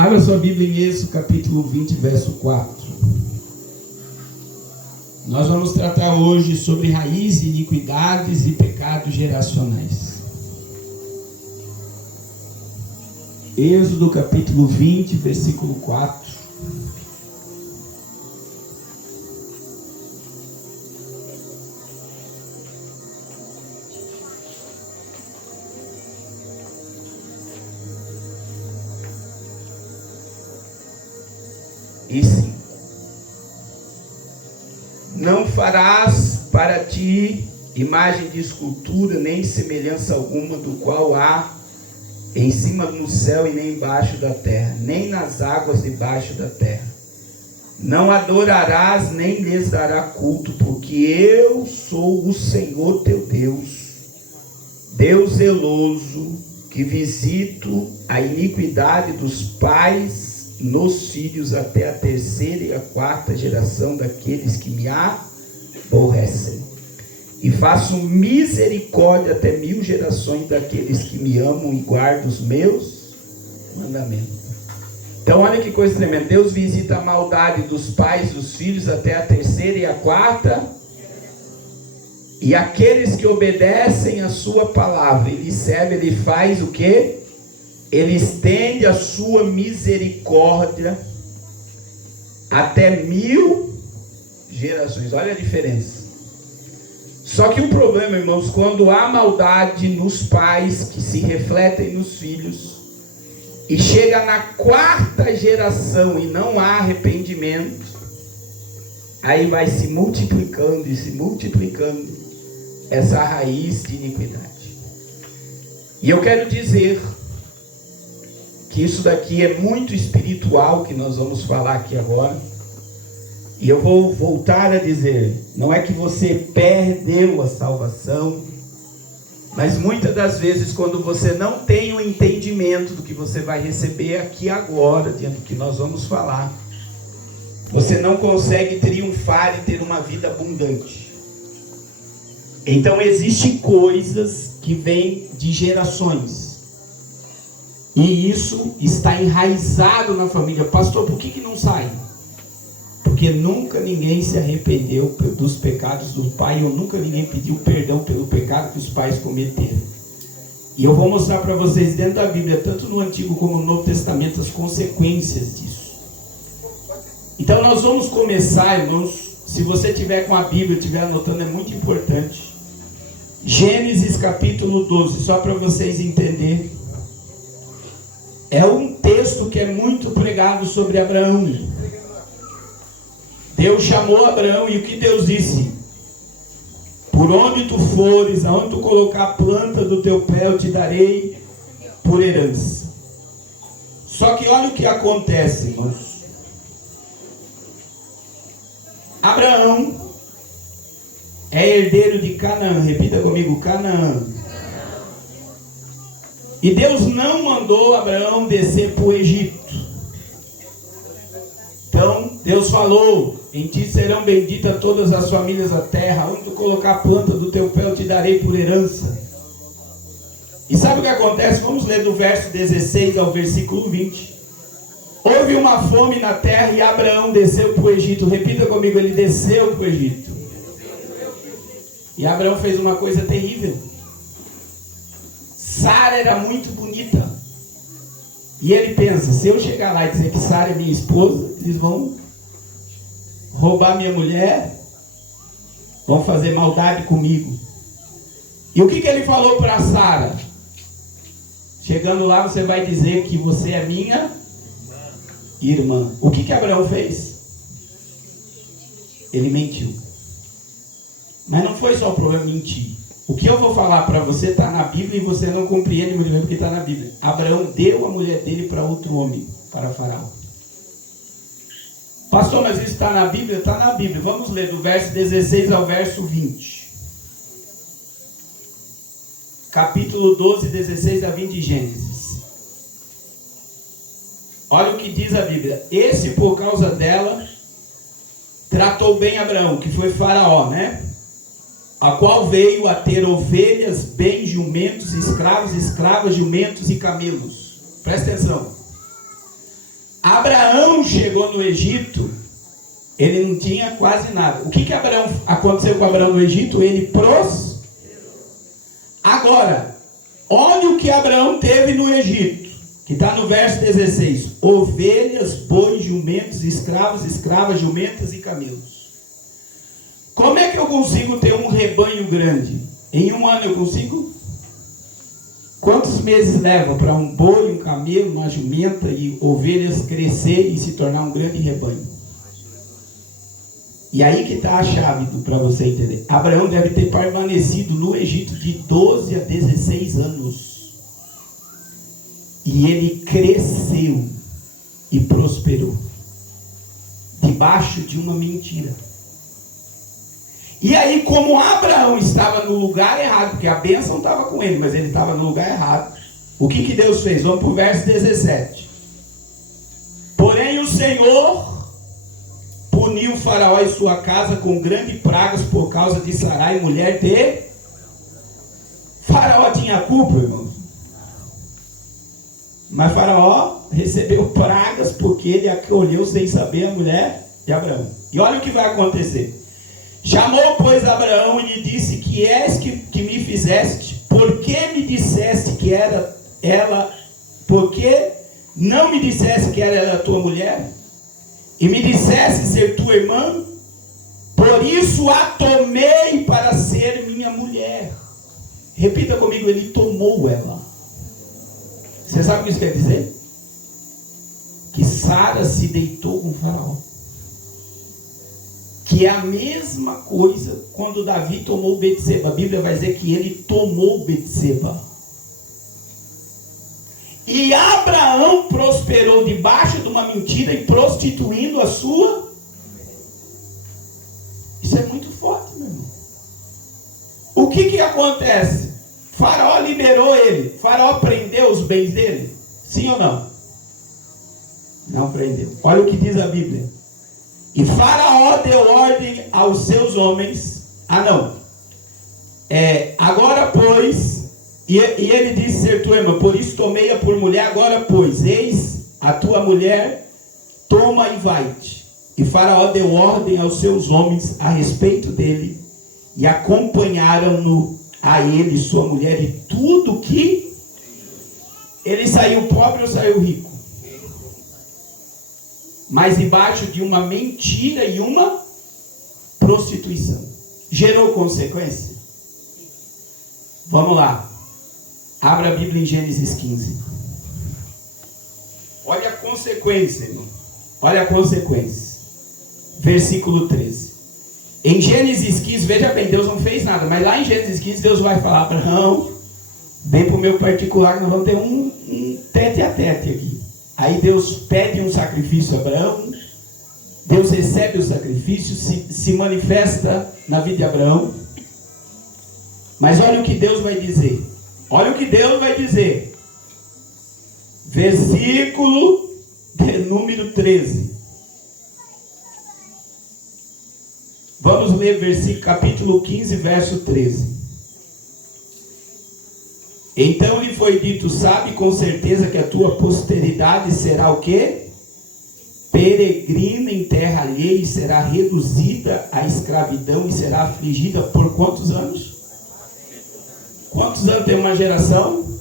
Abra sua Bíblia em Êxodo capítulo 20, verso 4. Nós vamos tratar hoje sobre raiz, iniquidades e pecados geracionais. Êxodo capítulo 20, versículo 4. E sim, não farás para ti imagem de escultura, nem semelhança alguma do qual há em cima no céu e nem embaixo da terra, nem nas águas debaixo da terra. Não adorarás, nem lhes dará culto, porque eu sou o Senhor teu Deus, Deus zeloso, que visito a iniquidade dos pais nos filhos até a terceira e a quarta geração daqueles que me aborrecem. E faço misericórdia até 1000 gerações daqueles que me amam e guardam os meus mandamentos. Então olha que coisa tremenda. Deus visita a maldade dos pais, dos filhos até a terceira e a quarta. E aqueles que obedecem a sua palavra, ele serve, ele faz o quê? Ele estende a sua misericórdia até 1000 gerações. Olha a diferença. Só que o problema, irmãos, quando há maldade nos pais que se refletem nos filhos, e chega na quarta geração e não há arrependimento, aí vai se multiplicando e se multiplicando essa raiz de iniquidade. E eu quero dizer que isso daqui é muito espiritual, que nós vamos falar aqui agora. E eu vou voltar a dizer, não é que você perdeu a salvação, mas muitas das vezes quando você não tem o entendimento do que você vai receber aqui agora, dentro do que nós vamos falar, você não consegue triunfar e ter uma vida abundante. Então existem coisas que vêm de gerações. E isso está enraizado na família. Pastor, por que não sai? Porque nunca ninguém se arrependeu dos pecados do pai, ou nunca ninguém pediu perdão pelo pecado que os pais cometeram. E eu vou mostrar para vocês dentro da Bíblia, tanto no Antigo como no Novo Testamento, as consequências disso. Então nós vamos começar, irmãos, se você estiver com a Bíblia, estiver anotando, é muito importante. Gênesis capítulo 12, só para vocês entenderem. É um texto que é muito pregado sobre Abraão. Deus chamou Abraão e o que Deus disse? Por onde tu fores, aonde tu colocar a planta do teu pé, eu te darei por herança. Só que olha o que acontece, irmãos. Abraão é herdeiro de Canaã. Repita comigo, Canaã. E Deus não mandou Abraão descer para o Egito. Então Deus falou: em ti serão benditas todas as famílias da terra, onde tu colocar a planta do teu pé eu te darei por herança. E sabe o que acontece? Vamos ler do verso 16 ao versículo 20. Houve uma fome na terra e Abraão desceu para o Egito. Repita comigo, ele desceu para o Egito. E Abraão fez uma coisa terrível. Sara era muito bonita. E ele pensa, se eu chegar lá e dizer que Sara é minha esposa, eles vão roubar minha mulher, vão fazer maldade comigo. E o que ele falou para Sara? Chegando lá você vai dizer que você é minha irmã. O que Abraão fez? Ele mentiu. Mas não foi só o problema mentir. O que eu vou falar para você está na Bíblia e você não compreende muito bem porque está na Bíblia. Abraão deu a mulher dele para outro homem, para Faraó. Pastor, mas isso está na Bíblia? Está na Bíblia. Vamos ler do verso 16 ao verso 20. Capítulo 12, 16 a 20 de Gênesis. Olha o que diz a Bíblia. Esse, por causa dela, tratou bem Abraão, que foi Faraó, né? A qual veio a ter ovelhas, bens, jumentos, escravos, escravas, jumentos e camelos. Presta atenção. Abraão chegou no Egito, ele não tinha quase nada. O que aconteceu com Abraão no Egito? Ele prosperou. Agora, olha o que Abraão teve no Egito, que está no verso 16: ovelhas, bois, jumentos, escravos, escravas, jumentas e camelos. Como é que eu consigo ter um rebanho grande? Em um ano eu consigo? Quantos meses leva para um boi, um camelo, uma jumenta e ovelhas crescer e se tornar um grande rebanho? E aí que está a chave para você entender. Abraão deve ter permanecido no Egito de 12 a 16 anos. E ele cresceu e prosperou. Debaixo de uma mentira. E aí, como Abraão estava no lugar errado, porque a bênção estava com ele, mas ele estava no lugar errado, o que Deus fez? Vamos para o verso 17. Porém o Senhor puniu Faraó e sua casa com grandes pragas por causa de Sarai, mulher de... Faraó tinha culpa, irmãos. Mas Faraó recebeu pragas porque ele acolheu sem saber a mulher de Abraão. E olha o que vai acontecer. Chamou, pois, Abraão e lhe disse: que és que me fizeste? Por que me disseste que era ela? Por que não me disseste que era ela tua mulher? E me disseste ser tua irmã? Por isso a tomei para ser minha mulher. Repita comigo: ele tomou ela. Você sabe o que isso quer dizer? Que Sara se deitou com Faraó. Que é a mesma coisa quando Davi tomou Betseba. A Bíblia vai dizer que ele tomou Betseba. E Abraão prosperou debaixo de uma mentira e prostituindo a sua. Isso é muito forte, meu irmão. O que acontece? Faraó liberou ele. Faraó prendeu os bens dele? Sim ou não? Não prendeu. Olha o que diz a Bíblia. E Faraó deu ordem aos seus homens. Agora pois, e ele disse ser tua irmã, por isso tomei-a por mulher. Agora pois, eis a tua mulher, toma e vai-te. E Faraó deu ordem aos seus homens a respeito dele, e acompanharam-no a ele, sua mulher, e tudo que ele saiu pobre ou saiu rico? Mas debaixo de uma mentira e uma prostituição. Gerou consequência? Vamos lá. Abra a Bíblia em Gênesis 15. Olha a consequência, irmão. Olha a consequência. Versículo 13. Em Gênesis 15, veja bem, Deus não fez nada. Mas lá em Gênesis 15, Deus vai falar: Abraão, vem para o meu particular, que nós vamos ter um tete a tete aqui. Aí Deus pede um sacrifício a Abraão, Deus recebe o sacrifício, se manifesta na vida de Abraão. Mas olha o que Deus vai dizer. Olha o que Deus vai dizer. Versículo de número 13. Vamos ler capítulo 15, verso 13. Então lhe foi dito: sabe com certeza que a tua posteridade será o quê? Peregrina em terra alheia, e será reduzida à escravidão e será afligida por quantos anos? Quantos anos tem uma geração?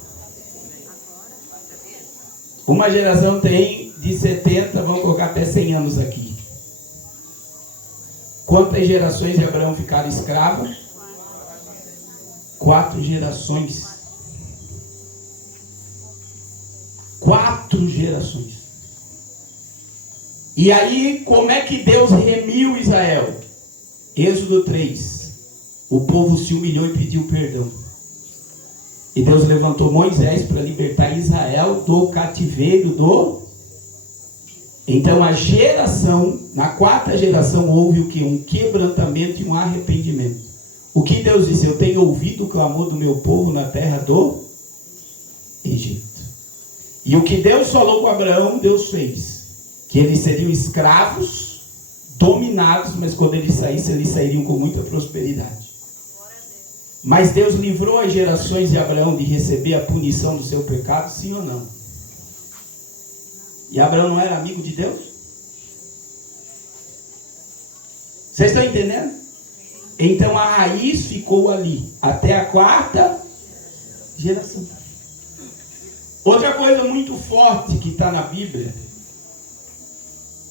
Uma geração tem de 70, vamos colocar até 100 anos aqui. Quantas gerações de Abraão ficaram escravos? 4 gerações. 4 gerações. E aí, como é que Deus remiu Israel? Êxodo 3. O povo se humilhou e pediu perdão. E Deus levantou Moisés para libertar Israel do cativeiro do... Então a geração, na 4ª geração, houve o que? Um quebrantamento e um arrependimento. O que Deus disse? Eu tenho ouvido o clamor do meu povo na terra do Egito. E o que Deus falou com Abraão, Deus fez. Que eles seriam escravos, dominados, mas quando eles saíssem, eles sairiam com muita prosperidade. Mas Deus livrou as gerações de Abraão de receber a punição do seu pecado, sim ou não? E Abraão não era amigo de Deus? Vocês estão entendendo? Então a raiz ficou ali, até a 4ª geração. Outra coisa muito forte que está na Bíblia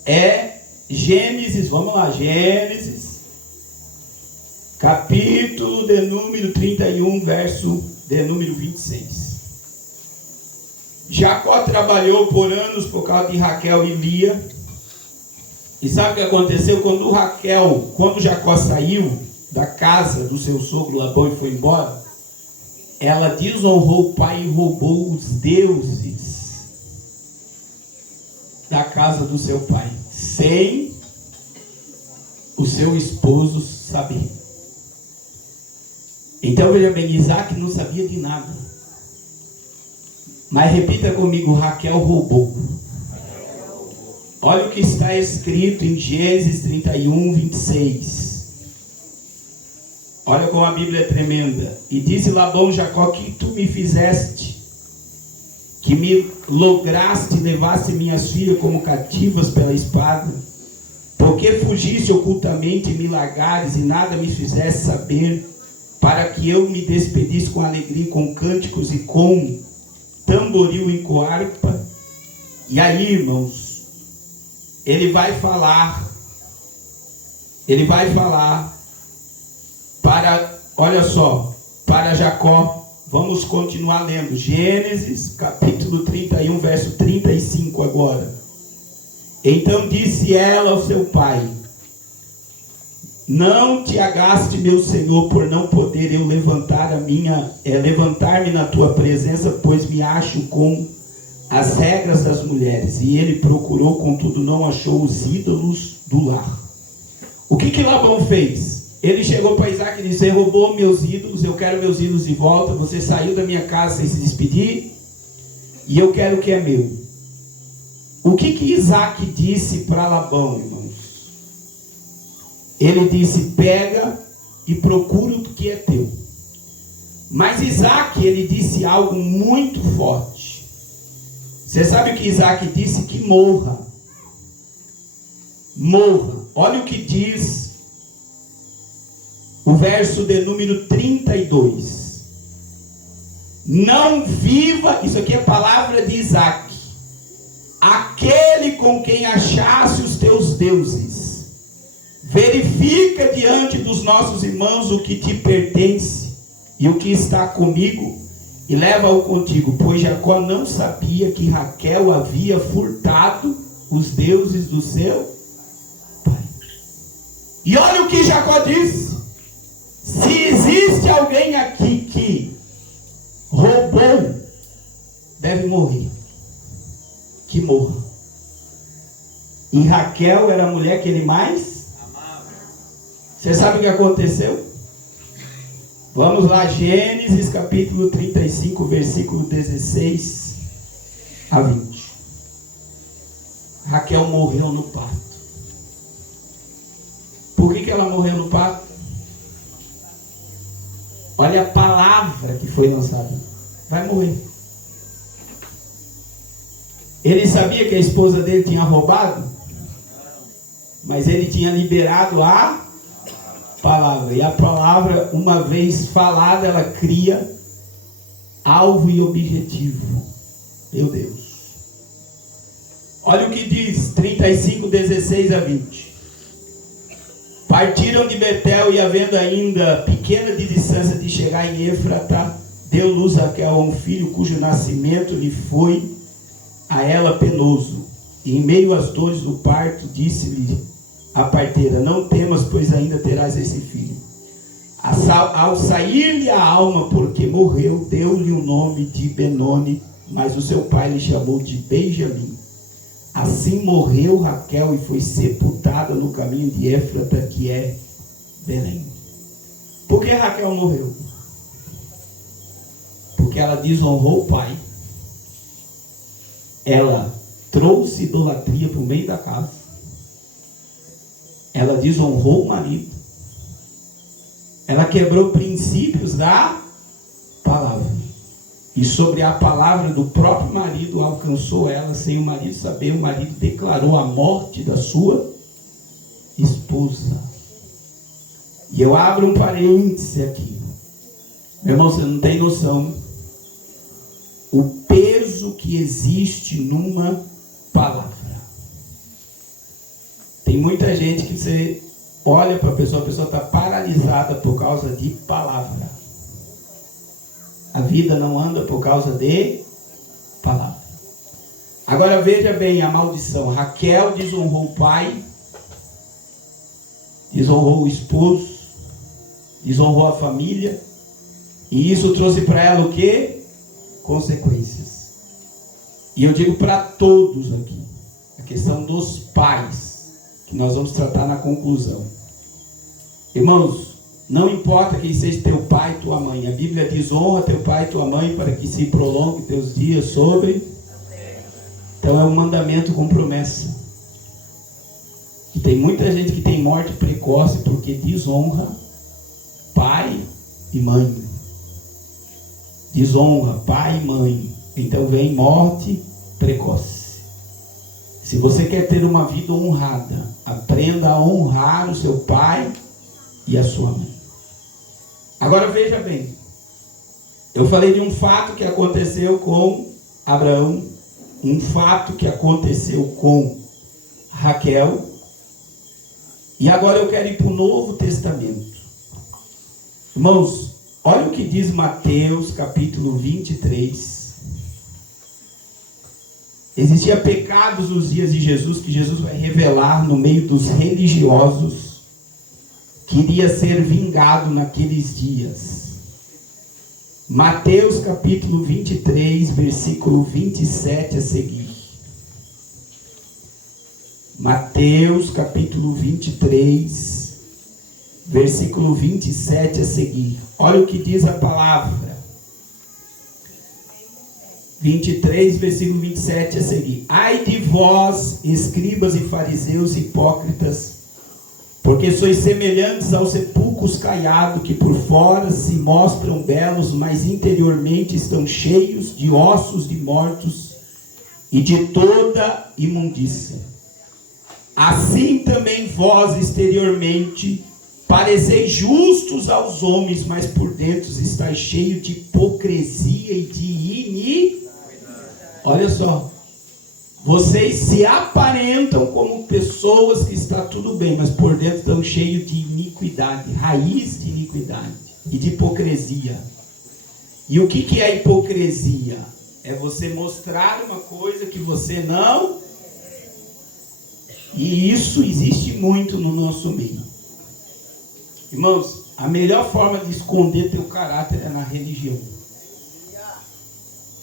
é Gênesis, vamos lá, Gênesis, capítulo de número 31, verso de número 26. Jacó trabalhou por anos por causa de Raquel e Lia. E sabe o que aconteceu? Quando Jacó saiu da casa do seu sogro Labão e foi embora, ela desonrou o pai e roubou os deuses da casa do seu pai, sem o seu esposo saber. Então veja bem, Isaac não sabia de nada. Mas repita comigo, Raquel roubou. Olha o que está escrito em Gênesis 31, 26. Olha como a Bíblia é tremenda. E disse Labão, Jacó, que tu me fizeste, que me lograste e levaste minhas filhas como cativas pela espada, porque fugiste ocultamente e me largares e nada me fizeste saber, para que eu me despedisse com alegria, com cânticos e com tamboril e com harpa. E aí, irmãos, ele vai falar para, olha só, para Jacó. Vamos continuar lendo, Gênesis capítulo 31, verso 35 agora. Então disse ela ao seu pai, não te agaste, meu senhor, por não poder eu levantar-me na tua presença, pois me acho com as regras das mulheres. E ele procurou, contudo não achou os ídolos do lar. O que Labão fez? Ele chegou para Isaac e disse, você roubou meus ídolos, eu quero meus ídolos de volta, você saiu da minha casa sem se despedir, e eu quero o que é meu. O que Isaac disse para Labão, irmãos? Ele disse, pega e procura o que é teu. Mas Isaac, ele disse algo muito forte. Você sabe o que Isaac disse? Que morra. Morra. Olha o que diz o verso de número 32. Não viva, isso aqui é a palavra de Isaac, aquele com quem achasse os teus deuses. Verifica diante dos nossos irmãos o que te pertence e o que está comigo, e leva-o contigo, pois Jacó não sabia que Raquel havia furtado os deuses do seu pai. E olha o que Jacó disse: se existe alguém aqui que roubou, deve morrer. Que morra. E Raquel era a mulher que ele mais amava. Você sabe o que aconteceu? Vamos lá, Gênesis capítulo 35, versículo 16 a 20. Raquel morreu no parto. Por que ela morreu no parto? Olha a palavra que foi lançada. Vai morrer. Ele sabia que a esposa dele tinha roubado, mas ele tinha liberado a palavra. E a palavra, uma vez falada, ela cria alvo e objetivo. Meu Deus. Olha o que diz 35, 16 a 20. Partiram de Betel e, havendo ainda pequena de distância de chegar em Éfrata, deu luz a Raquel a um filho, cujo nascimento lhe foi a ela penoso. E em meio às dores do parto, disse-lhe a parteira: não temas, pois ainda terás esse filho. Ao sair-lhe a alma, porque morreu, deu-lhe o nome de Benoni, mas o seu pai lhe chamou de Benjamim. Assim morreu Raquel e foi sepultada no caminho de Éfrata, que é Belém. Por que Raquel morreu? Porque ela desonrou o pai. Ela trouxe idolatria para o meio da casa. Ela desonrou o marido. Ela quebrou princípios da palavra. E sobre a palavra do próprio marido alcançou ela, sem o marido saber, o marido declarou a morte da sua esposa. E eu abro um parêntese aqui. Meu irmão, você não tem noção o peso que existe numa palavra. Tem muita gente que você olha para a pessoa está paralisada por causa de palavra. A vida não anda por causa de palavra. Agora veja bem a maldição. Raquel desonrou o pai, desonrou o esposo, desonrou a família, e isso trouxe para ela o quê? Consequências. E eu digo para todos aqui, a questão dos pais, que nós vamos tratar na conclusão. Irmãos, não importa quem seja teu pai e tua mãe, a Bíblia diz: honra teu pai e tua mãe para que se prolongue teus dias sobre. Então é um mandamento com promessa. E tem muita gente que tem morte precoce porque desonra pai e mãe. Desonra pai e mãe. Então vem morte precoce. Se você quer ter uma vida honrada, aprenda a honrar o seu pai e a sua mãe. Agora veja bem, eu falei de um fato que aconteceu com Abraão, um fato que aconteceu com Raquel, e agora eu quero ir para o Novo Testamento. Irmãos, olha o que diz Mateus capítulo 23. Existia pecados nos dias de Jesus, que Jesus vai revelar no meio dos religiosos, que iria ser vingado naqueles dias. Mateus capítulo 23, versículo 27 a seguir. Mateus capítulo 23, versículo 27 a seguir. Olha o que diz a palavra. 23, versículo 27 a seguir. Ai de vós, escribas e fariseus hipócritas, porque sois semelhantes aos sepulcros caiados, que por fora se mostram belos, mas interiormente estão cheios de ossos de mortos e de toda imundícia. Assim também vós exteriormente pareceis justos aos homens, mas por dentro estáis cheios de hipocrisia e de iniquidade. Olha só, vocês se aparentam como pessoas que está tudo bem, mas por dentro estão cheios de iniquidade, raiz de iniquidade e de hipocrisia. E o que é hipocrisia? É você mostrar uma coisa que você não. E isso existe muito no nosso meio. Irmãos, a melhor forma de esconder teu caráter é na religião.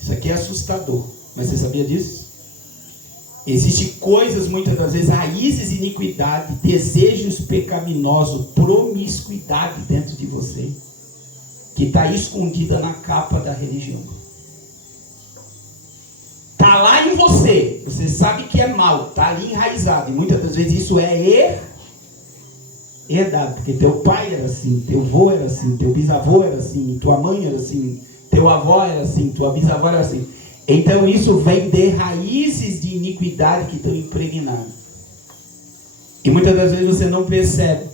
Isso aqui é assustador. Mas você sabia disso? Existem coisas, muitas das vezes, raízes de iniquidade, desejos pecaminosos, promiscuidade dentro de você, que está escondida na capa da religião. Está lá em você. Você sabe que é mal. Está ali enraizado. E muitas das vezes isso é herdado. Porque teu pai era assim, teu avô era assim, teu bisavô era assim, tua mãe era assim, teu avó era assim, tua bisavó era assim. Então isso vem de raízes de iniquidade que estão impregnadas. E muitas das vezes você não percebe.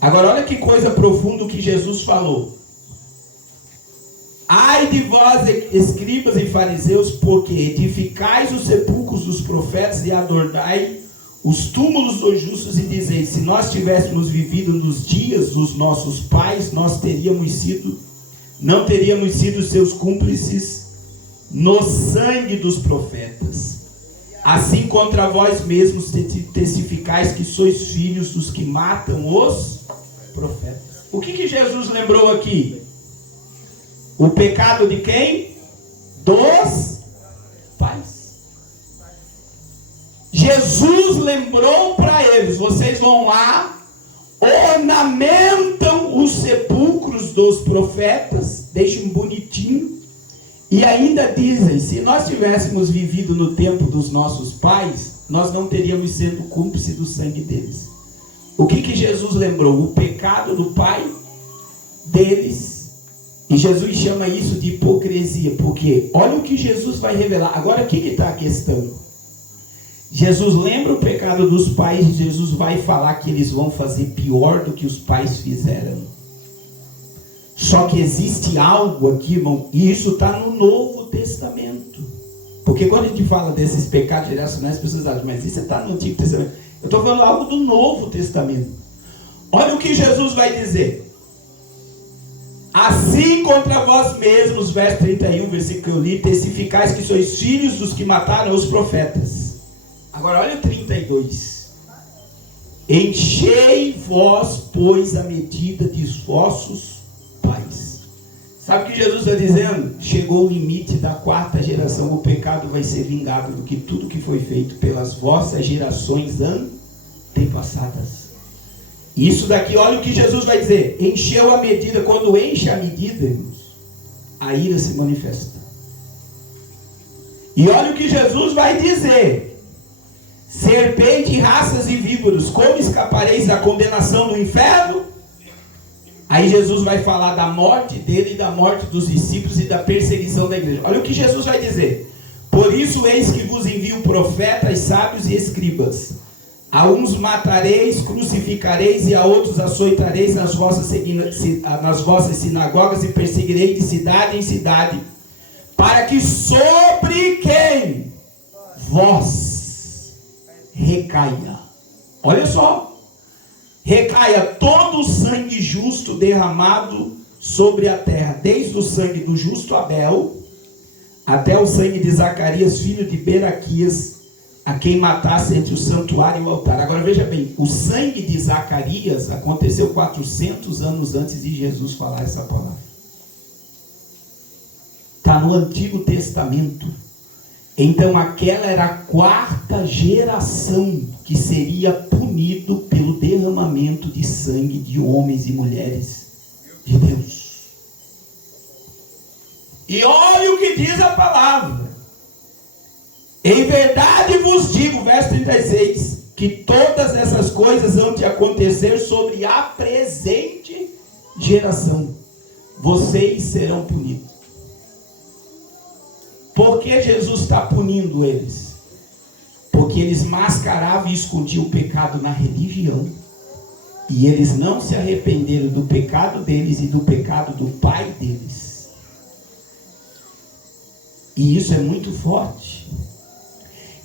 Agora olha que coisa profunda que Jesus falou. Ai de vós, escribas e fariseus, porque edificais os sepulcros dos profetas e adornai os túmulos dos justos, e dizeis: se nós tivéssemos vivido nos dias dos nossos pais, nós não teríamos sido seus cúmplices no sangue dos profetas. Assim contra vós mesmos testificais que sois filhos dos que matam os profetas. O que Jesus lembrou aqui? O pecado de quem? Dos pais. Jesus lembrou para eles: vocês vão lá, ornamentam os sepulcros dos profetas, deixam bonitinho, e ainda dizem: se nós tivéssemos vivido no tempo dos nossos pais, nós não teríamos sido cúmplices do sangue deles. O que Jesus lembrou? O pecado do pai deles E Jesus chama isso de hipocrisia, porque olha o que Jesus vai revelar. Agora, o que está a questão? Jesus lembra o pecado dos pais e Jesus vai falar que eles vão fazer pior do que os pais fizeram. Só que existe algo aqui, irmão, e isso está no Novo Testamento. Porque quando a gente fala desses pecados geracionais, as pessoas acham, mas isso está no Antigo Testamento. Eu estou falando algo do Novo Testamento. Olha o que Jesus vai dizer. Assim contra vós mesmos, verso 31, versículo que eu li, testificais que sois filhos dos que mataram os profetas. Agora olha o 32. Enchei vós, pois, a medida de vossos pais. Sabe o que Jesus está dizendo? Chegou o limite da quarta geração, o pecado vai ser vingado do que tudo que foi feito pelas vossas gerações antepassadas. Isso daqui, olha o que Jesus vai dizer. Encheu a medida. Quando enche a medida, irmãos, a ira se manifesta. E olha o que Jesus vai dizer. Serpente, raças e víboras, como escapareis da condenação do inferno? Aí Jesus vai falar da morte dele e da morte dos discípulos e da perseguição da igreja. Olha o que Jesus vai dizer. Por isso eis que vos envio profetas, sábios e escribas. A uns matareis, crucificareis, e a outros açoitareis nas vossas sinagogas, e perseguireis de cidade em cidade, para que sobre quem vós recaia. Olha só. Recaia todo o sangue justo derramado sobre a terra, desde o sangue do justo Abel, até o sangue de Zacarias, filho de Beraquias, a quem matasse entre o santuário e o altar. Agora veja bem, o sangue de Zacarias aconteceu 400 anos antes de Jesus falar essa palavra. Está no Antigo Testamento. Então aquela era a quarta geração que seria punido pelo derramamento de sangue de homens e mulheres de Deus. E olha o que diz a palavra. Em verdade vos digo, verso 36, que todas essas coisas hão de acontecer sobre a presente geração. Vocês serão punidos. Por que Jesus está punindo eles? Porque eles mascaravam e escondiam o pecado na religião. E eles não se arrependeram do pecado deles e do pecado do pai deles. E isso é muito forte.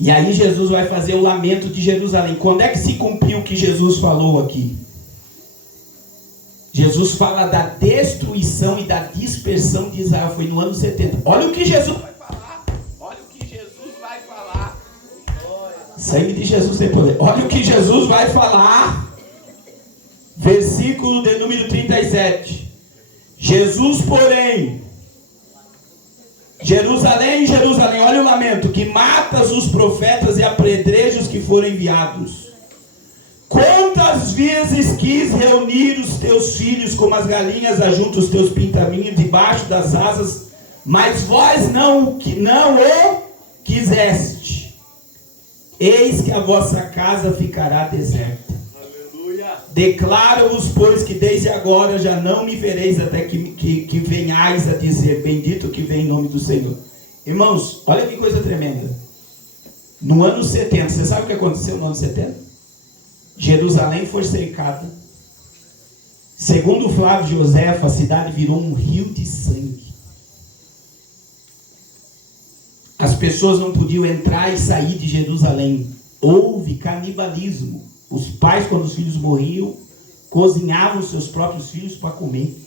E aí Jesus vai fazer o lamento de Jerusalém. Quando é que se cumpriu o que Jesus falou aqui? Jesus fala da destruição e da dispersão de Israel. Foi no ano 70. Olha o que Jesus vai falar. Olha o que Jesus vai falar. Sangue de Jesus tem poder. Olha o que Jesus vai falar. Versículo de número 37. Jesus, porém... Jerusalém, Jerusalém, olha o lamento, que matas os profetas e apedrejas os que foram enviados. Quantas vezes quis reunir os teus filhos como as galinhas ajuntam os teus pintaminhos debaixo das asas, mas vós não o quiseste. Eis que a vossa casa ficará deserta. Declaro-vos, pois, que desde agora já não me vereis até que venhais a dizer, bendito que vem em nome do Senhor. Irmãos, olha que coisa tremenda. No ano 70, você sabe o que aconteceu no ano 70? Jerusalém foi cercada. Segundo Flávio Joséfo, a cidade virou um rio de sangue. As pessoas não podiam entrar e sair de Jerusalém. Houve canibalismo. Os pais, quando os filhos morriam, cozinhavam os seus próprios filhos para comer.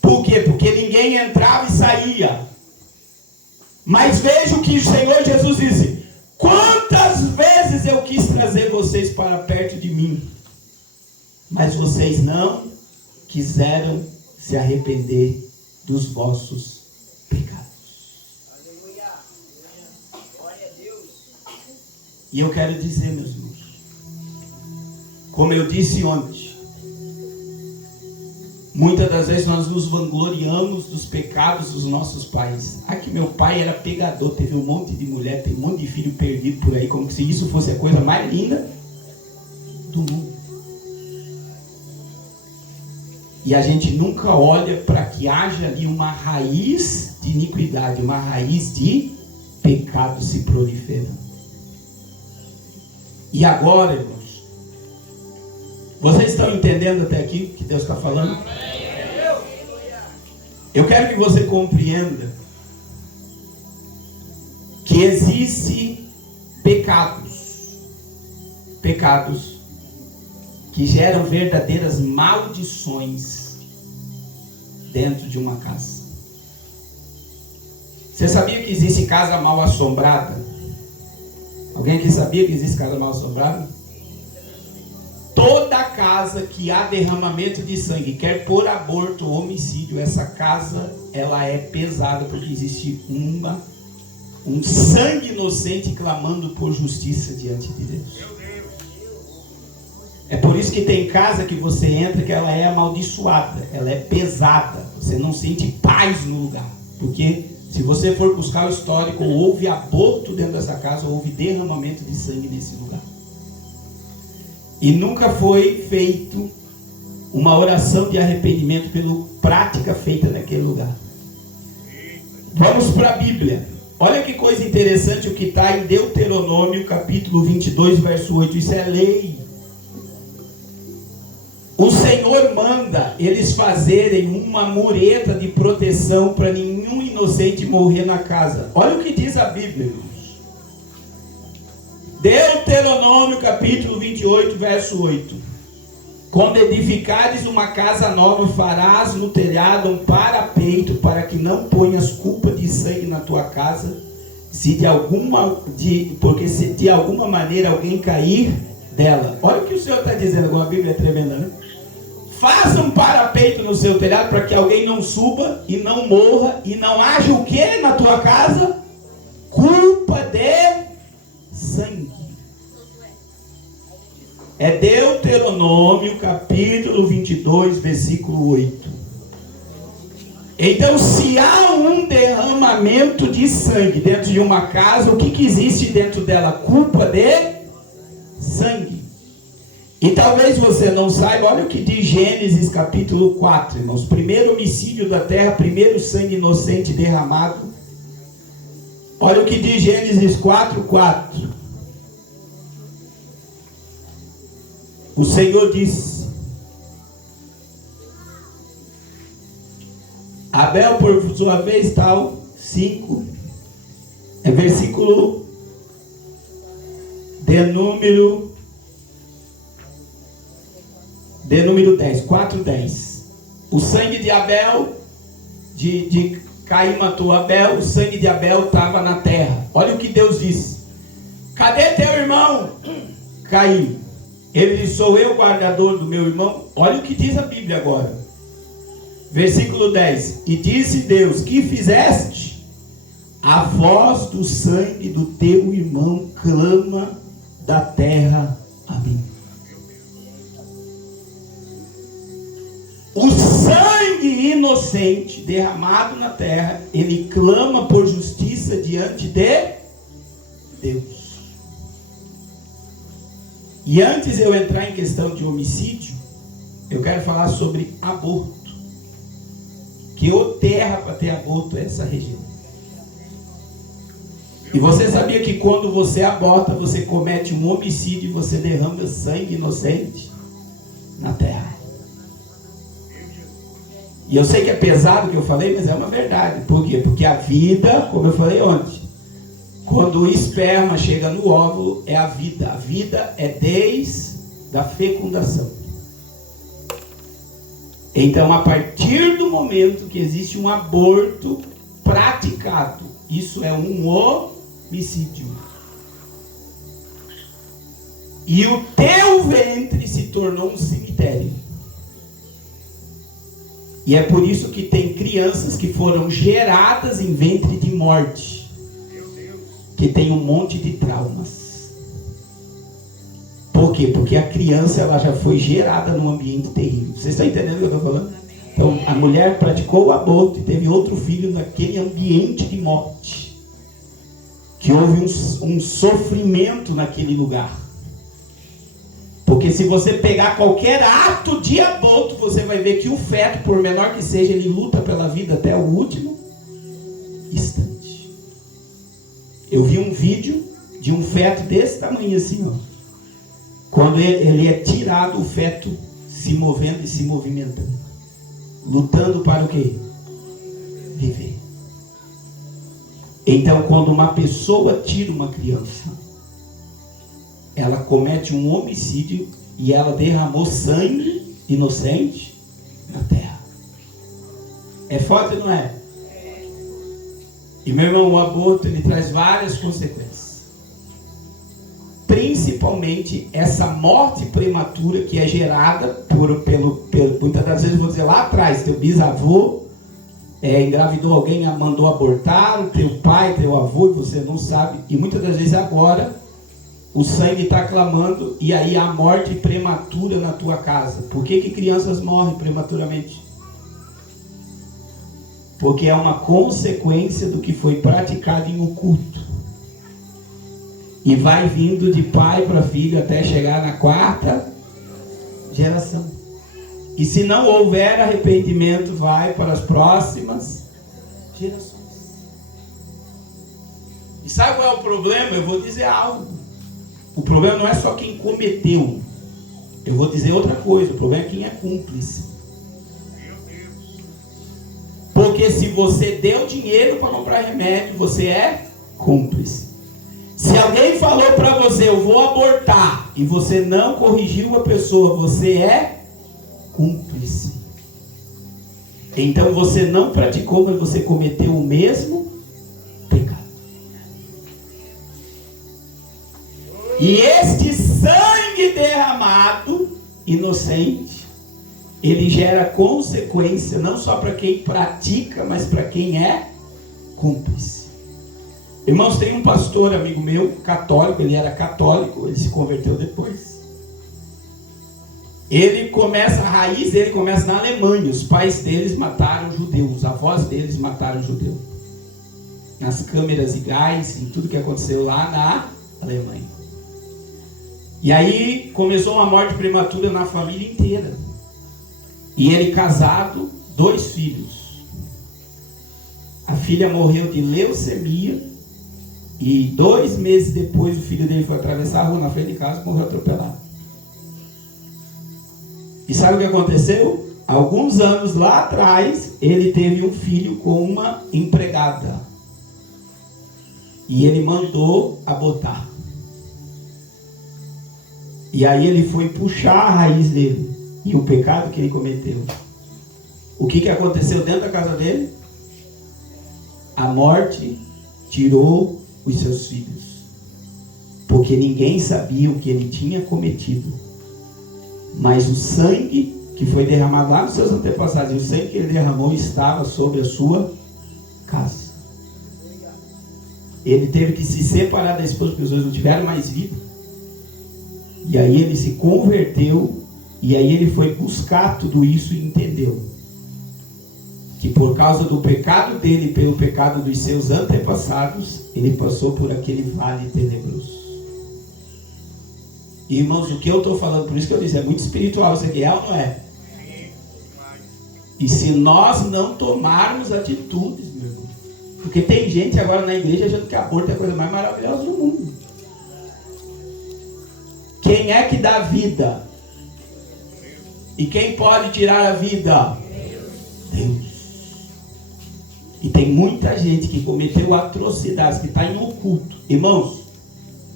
Por quê? Porque ninguém entrava e saía. Mas veja o que o Senhor Jesus disse. Quantas vezes eu quis trazer vocês para perto de mim, mas vocês não quiseram se arrepender dos vossos pecados. E eu quero dizer, meus irmãos, como eu disse ontem, muitas das vezes nós nos vangloriamos dos pecados dos nossos pais. Que meu pai era pegador, teve um monte de mulher, tem um monte de filho perdido por aí, como se isso fosse a coisa mais linda do mundo. E a gente nunca olha para que haja ali uma raiz de iniquidade, uma raiz de pecado se proliferando. E agora, irmãos, vocês estão entendendo até aqui o que Deus está falando? Eu quero que você compreenda que existem pecados que geram verdadeiras maldições dentro de uma casa. Você sabia que existe casa mal assombrada? Alguém aqui sabia que existe casa mal assombrada? Toda casa que há derramamento de sangue, quer por aborto ou homicídio, essa casa ela é pesada, porque existe um sangue inocente clamando por justiça diante de Deus. É por isso que tem casa que você entra que ela é amaldiçoada, ela é pesada, você não sente paz no lugar, porque se você for buscar o histórico, houve aborto dentro dessa casa, houve derramamento de sangue nesse lugar. E nunca foi feito uma oração de arrependimento pela prática feita naquele lugar. Vamos para a Bíblia. Olha que coisa interessante o que está em Deuteronômio, capítulo 22, verso 8. Isso é lei. O Senhor manda eles fazerem uma mureta de proteção para nenhum inocente morrer na casa. Olha o que diz a Bíblia, irmãos. Deuteronômio, capítulo 28, verso 8. Quando edificares uma casa nova, farás no telhado um parapeito, para que não ponhas culpa de sangue na tua casa, porque se de alguma maneira alguém cair dela. Olha o que o Senhor está dizendo, agora a Bíblia é tremenda, né? Faça um parapeito no seu telhado para que alguém não suba e não morra e não haja o que na tua casa? Culpa de sangue. É Deuteronômio capítulo 22, versículo 8. Então, se há um derramamento de sangue dentro de uma casa, o que existe dentro dela? Culpa de sangue. E talvez você não saiba, olha o que diz Gênesis capítulo 4, irmãos. Primeiro homicídio da terra, primeiro sangue inocente derramado. Olha o que diz Gênesis 4, 4. O Senhor disse: Abel, por sua vez, tal, 5. É versículo de número 10, 4, 10. O sangue de Abel, de Caim matou Abel, o sangue de Abel estava na terra. Olha o que Deus disse: cadê teu irmão Caim? Ele disse: sou eu guardador do meu irmão. Olha o que diz a Bíblia agora. Versículo 10. E disse Deus: que fizeste? A voz do sangue do teu irmão clama da terra a mim. O sangue inocente derramado na terra, ele clama por justiça diante de Deus. E antes de eu entrar em questão de homicídio, eu quero falar sobre aborto. Que o terra para ter aborto é essa região. E você sabia que quando você aborta, você comete um homicídio e você derrama sangue inocente na terra. E eu sei que é pesado o que eu falei, mas é uma verdade. Por quê? Porque a vida, como eu falei ontem, quando o esperma chega no óvulo, é a vida. A vida é desde a fecundação. Então, a partir do momento que existe um aborto praticado, isso é um homicídio. E o teu ventre se tornou um cemitério. E é por isso que tem crianças que foram geradas em ventre de morte, que tem um monte de traumas. Por quê? Porque a criança ela já foi gerada num ambiente terrível. Vocês estão entendendo o que eu estou falando? Então, a mulher praticou o aborto e teve outro filho naquele ambiente de morte. Que houve um sofrimento naquele lugar. Porque se você pegar qualquer ato de aborto, você vai ver que o feto, por menor que seja, ele luta pela vida até o último instante. Eu vi um vídeo de um feto desse tamanho assim, ó. Quando ele é tirado, o feto se movendo e se movimentando. Lutando para o quê? Viver. Então, quando uma pessoa tira uma criança, ela comete um homicídio e ela derramou sangue inocente na terra. É forte, não é? E meu irmão, o aborto, ele traz várias consequências. Principalmente essa morte prematura que é gerada pelo muitas das vezes, vou dizer lá atrás, teu bisavô engravidou alguém, mandou abortar, o teu pai, teu avô, e você não sabe. E muitas das vezes agora o sangue está clamando, e aí a morte prematura na tua casa. Por que crianças morrem prematuramente? Porque é uma consequência do que foi praticado em oculto. E vai vindo de pai para filho até chegar na 4ª geração. E se não houver arrependimento, vai para as próximas gerações. E sabe qual é o problema? Eu vou dizer algo. O problema não é só quem cometeu. Eu vou dizer outra coisa. O problema é quem é cúmplice. Porque se você deu dinheiro para comprar remédio, você é cúmplice. Se alguém falou para você, eu vou abortar, e você não corrigiu a pessoa, você é cúmplice. Então você não praticou, mas você cometeu o mesmo pecado. E este sangue derramado, inocente, ele gera consequência, não só para quem pratica, mas para quem é cúmplice. Irmãos, tem um pastor, amigo meu, católico, ele era católico, ele se converteu depois. Ele começa, a raiz dele começa na Alemanha. Os pais deles mataram judeus, os avós deles mataram judeu. Nas câmeras de gás, em tudo que aconteceu lá na Alemanha. E aí começou uma morte prematura na família inteira. E ele casado, 2 filhos. A filha morreu de leucemia. E 2 meses depois o filho dele foi atravessar a rua na frente de casa e morreu atropelado. E sabe o que aconteceu? Alguns anos lá atrás, ele teve um filho com uma empregada. E ele mandou abortar. E aí ele foi puxar a raiz dele. E o pecado que ele cometeu. O que aconteceu dentro da casa dele? A morte tirou os seus filhos. Porque ninguém sabia o que ele tinha cometido. Mas o sangue que foi derramado lá nos seus antepassados, e o sangue que ele derramou estava sobre a sua casa. Ele teve que se separar da esposa, porque os dois não tiveram mais vida. E aí ele se converteu, e aí ele foi buscar tudo isso e entendeu que por causa do pecado dele, pelo pecado dos seus antepassados, ele passou por aquele vale tenebroso. Irmãos, o que eu estou falando, por isso que eu disse, é muito espiritual, isso aqui é ou não é? E se nós não tomarmos atitudes, meu irmão, porque tem gente agora na igreja achando que aborto é a coisa mais maravilhosa do mundo. Quem é que dá vida? E quem pode tirar a vida? Deus. E tem muita gente que cometeu atrocidades, que está em oculto. Irmãos,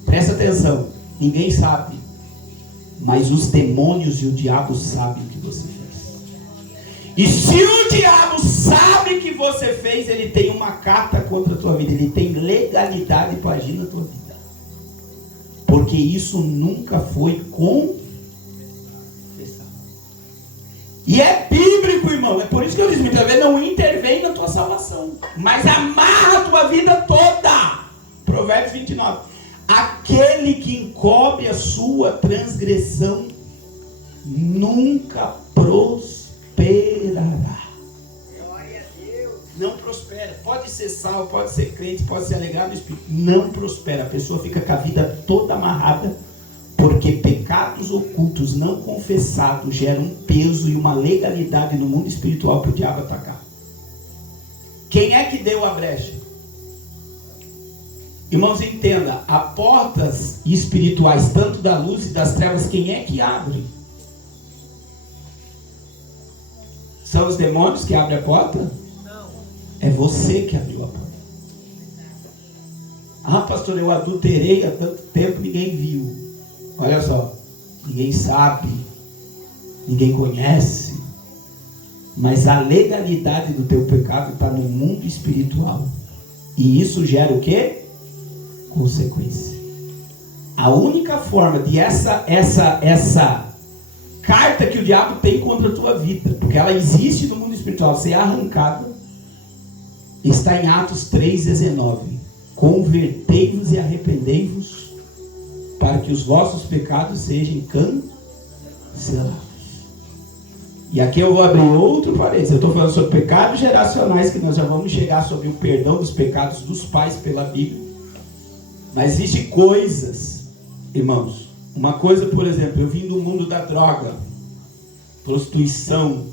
presta atenção, ninguém sabe. Mas os demônios e o diabo sabem o que você fez. E se o diabo sabe que você fez, ele tem uma carta contra a tua vida. Ele tem legalidade para agir na tua vida. Porque isso nunca foi confessado. E é bíblico, irmão. É por isso que eu disse, muitas vezes não intervém na tua salvação, mas amarra a tua vida toda. Provérbios 29. Aquele que encobre a sua transgressão nunca prosperará. Glória a Deus. Não prospera. Pode ser salvo, pode ser crente, pode ser alegado no Espírito. Não prospera. A pessoa fica com a vida toda amarrada Porque pecados ocultos não confessados geram um peso e uma legalidade no mundo espiritual para o diabo atacar. Quem é que deu a brecha? Irmãos, entenda, há portas espirituais, tanto da luz e das trevas, quem é que abre? São os demônios que abrem a porta? Não. É você que abriu a porta. Ah, pastor, eu adulterei há tanto tempo, ninguém viu. Olha só, ninguém sabe, ninguém conhece, mas a legalidade do teu pecado está no mundo espiritual. E isso gera o quê? Consequência. A única forma de essa carta que o diabo tem contra a tua vida, porque ela existe no mundo espiritual, ser arrancada, está em Atos 3,19. Convertei-vos e arrependei-vos, para que os vossos pecados sejam cancelados. E aqui eu vou abrir outro parênteses. Eu estou falando sobre pecados geracionais, que nós já vamos chegar sobre o perdão dos pecados dos pais pela Bíblia. Mas existem coisas, irmãos. Uma coisa, por exemplo, eu vim do mundo da droga, prostituição,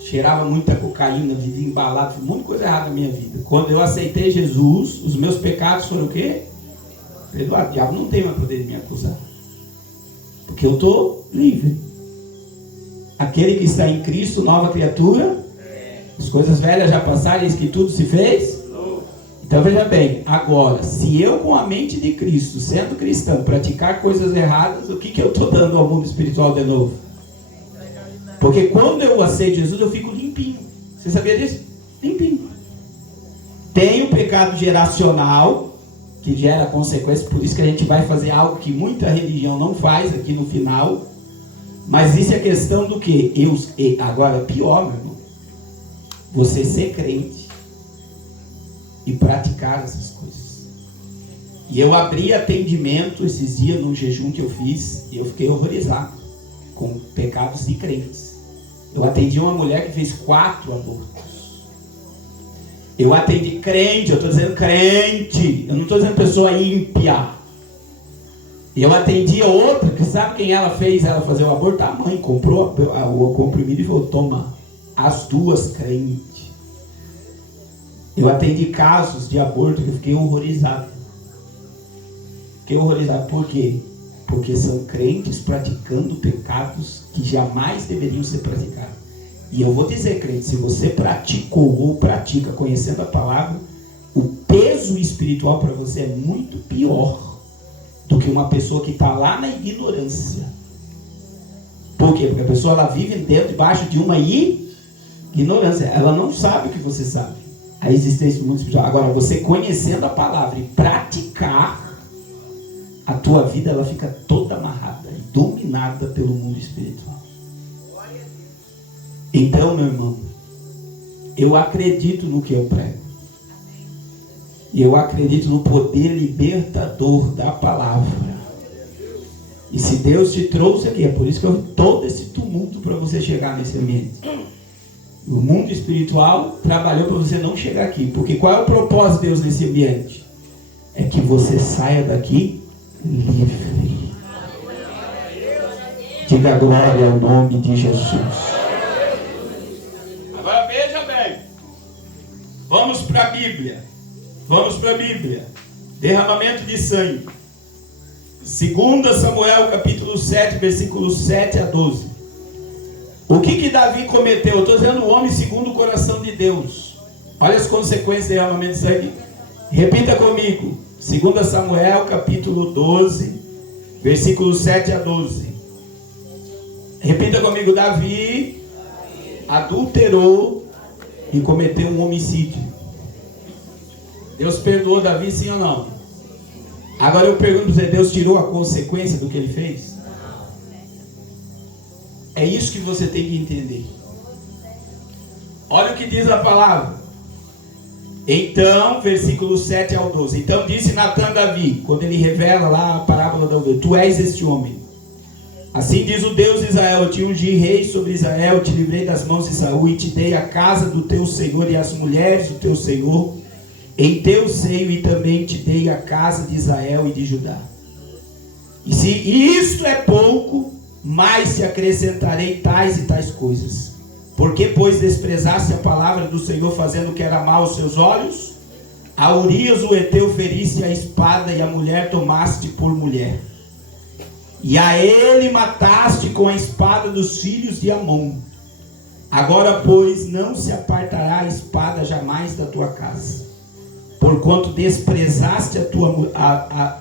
cheirava muita cocaína, vivia embalado, fiz um monte de coisa errada na minha vida. Quando eu aceitei Jesus, os meus pecados foram o quê? Perdoado. O diabo não tem mais poder de me acusar, porque eu estou livre. Aquele que está em Cristo, nova criatura, as coisas velhas já passaram, eis que tudo se fez. Então veja bem, agora, se eu com a mente de Cristo, sendo cristão, praticar coisas erradas, o que eu estou dando ao mundo espiritual de novo? Porque quando eu aceito Jesus, eu fico limpinho. Você sabia disso? Limpinho. Tem o pecado geracional, que gera consequências, por isso que a gente vai fazer algo que muita religião não faz aqui no final. Mas isso é questão do que? Agora, pior, meu irmão, você ser crente e praticar essas coisas. E eu abri atendimento esses dias num jejum que eu fiz, e eu fiquei horrorizado com pecados de crentes. Eu atendi uma mulher que fez 4 abortos. Eu atendi crente, eu estou dizendo crente, eu não estou dizendo pessoa ímpia. Eu atendi outra, que sabe quem ela fez ela fazer o aborto? A mãe comprou o comprimido e falou, toma, as duas crentes. Eu atendi casos de aborto que eu fiquei horrorizado. Fiquei horrorizado, por quê? Porque são crentes praticando pecados que jamais deveriam ser praticados. E eu vou dizer, crente, se você praticou ou pratica conhecendo a palavra, o peso espiritual para você é muito pior do que uma pessoa que está lá na ignorância. Por quê? Porque a pessoa ela vive debaixo de uma ignorância. Ela não sabe o que você sabe. A existência do mundo espiritual. Agora, você conhecendo a palavra e praticar, a tua vida ela fica toda amarrada e dominada pelo mundo espiritual. Então, meu irmão, eu acredito no que eu prego. E eu acredito no poder libertador da palavra. E se Deus te trouxe aqui, é por isso que eu vi todo esse tumulto para você chegar nesse ambiente. O mundo espiritual trabalhou para você não chegar aqui. Porque qual é o propósito de Deus nesse ambiente? É que você saia daqui livre. Diga glória ao nome de Jesus. Agora veja bem. Vamos para a Bíblia. Vamos para a Bíblia. Derramamento de sangue. 2 Samuel capítulo 7, versículos 7 a 12. O que Davi cometeu? Eu estou dizendo o homem segundo o coração de Deus. Olha as consequências do derramamento de sangue. Repita comigo. 2 Samuel capítulo 12, versículos 7 a 12. Repita comigo. Davi adulterou e cometeu um homicídio. Deus perdoou Davi, sim ou não? Agora eu pergunto para você, Deus tirou a consequência do que ele fez? É isso que você tem que entender. Olha o que diz a palavra. Então, versículo 7 ao 12. Então disse Natã a Davi, quando ele revela lá a parábola da ovelha, tu és este homem. Assim diz o Deus de Israel, eu te ungi rei sobre Israel, te livrei das mãos de Saul e te dei a casa do teu Senhor e as mulheres do teu Senhor em teu seio, e também te dei a casa de Israel e de Judá. E se isto é pouco, mais se acrescentarei tais e tais coisas. Porque, pois, desprezaste a palavra do Senhor, fazendo o que era mal aos seus olhos? A Urias o Heteu feriste a espada, e a mulher tomaste por mulher. E a ele mataste com a espada dos filhos de Amon. Agora, pois, não se apartará a espada jamais da tua casa, porquanto desprezaste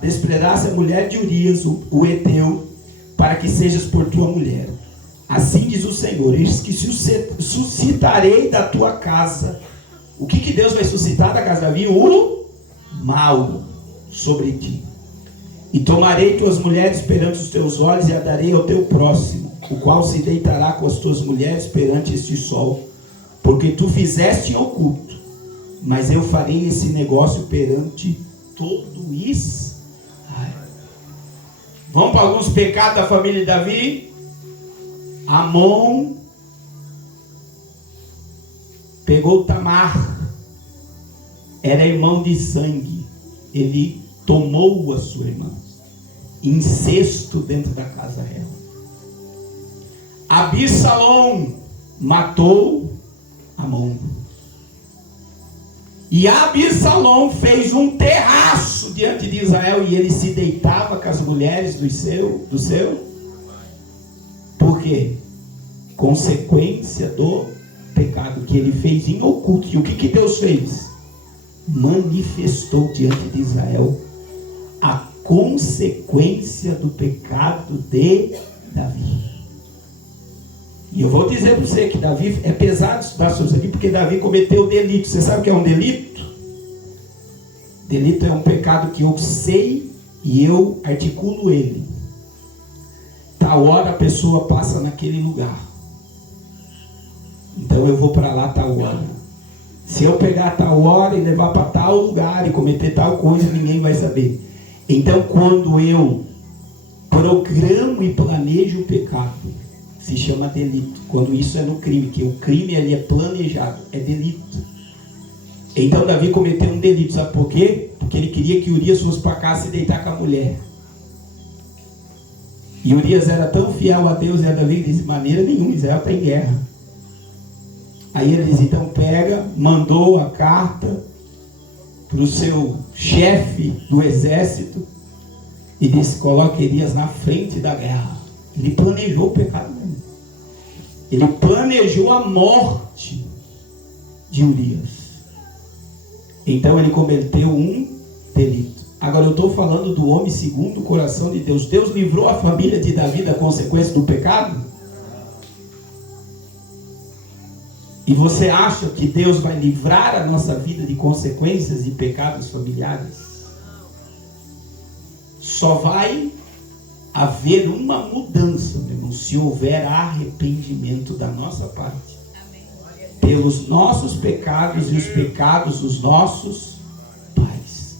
desprezaste a mulher de Urias, o Heteu, para que sejas por tua mulher. Assim diz o Senhor: eis que suscitarei da tua casa. O que Deus vai suscitar da casa de Davi? O mal sobre ti. E tomarei tuas mulheres perante os teus olhos, e a darei ao teu próximo, o qual se deitará com as tuas mulheres perante este sol, porque tu fizeste em oculto, mas eu farei esse negócio perante todo Israel. Vamos para alguns pecados da família de Davi. Amon pegou Tamar, era irmão de sangue, ele tomou a sua irmã, incesto dentro da casa real. Absalão matou Amon, e Absalão fez um terraço diante de Israel, e ele se deitava com as mulheres do seu. Por quê? Consequência do pecado que ele fez em oculto. E o que Deus fez? Manifestou diante de Israel a consequência do pecado de Davi. E eu vou dizer para você que Davi, é pesado estudar sobre isso aqui, porque Davi cometeu delito. Você sabe o que é um delito? Delito é um pecado que eu sei e eu articulo ele. Tal hora a pessoa passa naquele lugar, então eu vou para lá tal hora. Se eu pegar tal hora e levar para tal lugar e cometer tal coisa, ninguém vai saber. Então, quando eu programo e planejo o pecado, se chama delito. Quando isso é no crime, que o crime ali é planejado, é delito. Então Davi cometeu um delito, sabe por quê? Porque ele queria que Urias fosse para casa se deitar com a mulher. E Urias era tão fiel a Deus e a Davi, de maneira nenhuma, Israel está em guerra. Aí ele diz, então pega, mandou a carta para o seu chefe do exército e disse, coloque Urias na frente da guerra. Ele planejou o pecado dele. Ele planejou a morte de Urias. Então ele cometeu um delito. Agora eu estou falando do homem segundo o coração de Deus. Deus livrou a família de Davi da consequência do pecado? E você acha que Deus vai livrar a nossa vida de consequências de pecados familiares? Só vai haver uma mudança, meu irmão, se houver arrependimento da nossa parte. Pelos nossos pecados e os pecados dos nossos pais.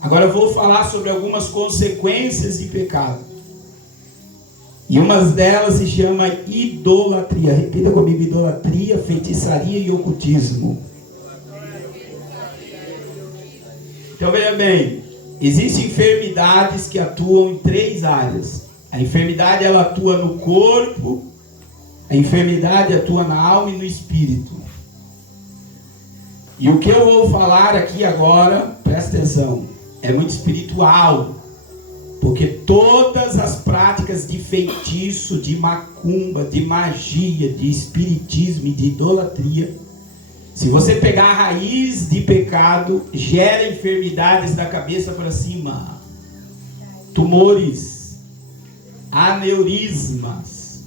Agora eu vou falar sobre algumas consequências de pecado. E uma delas se chama idolatria. Repita comigo: idolatria, feitiçaria e ocultismo. Então veja bem, existem enfermidades que atuam em 3 áreas. A enfermidade ela atua no corpo, a enfermidade atua na alma e no espírito. E o que eu vou falar aqui agora, presta atenção, é muito espiritual. Porque todas as práticas de feitiço, de macumba, de magia, de espiritismo e de idolatria, se você pegar a raiz de pecado, gera enfermidades da cabeça para cima. Tumores, aneurismas.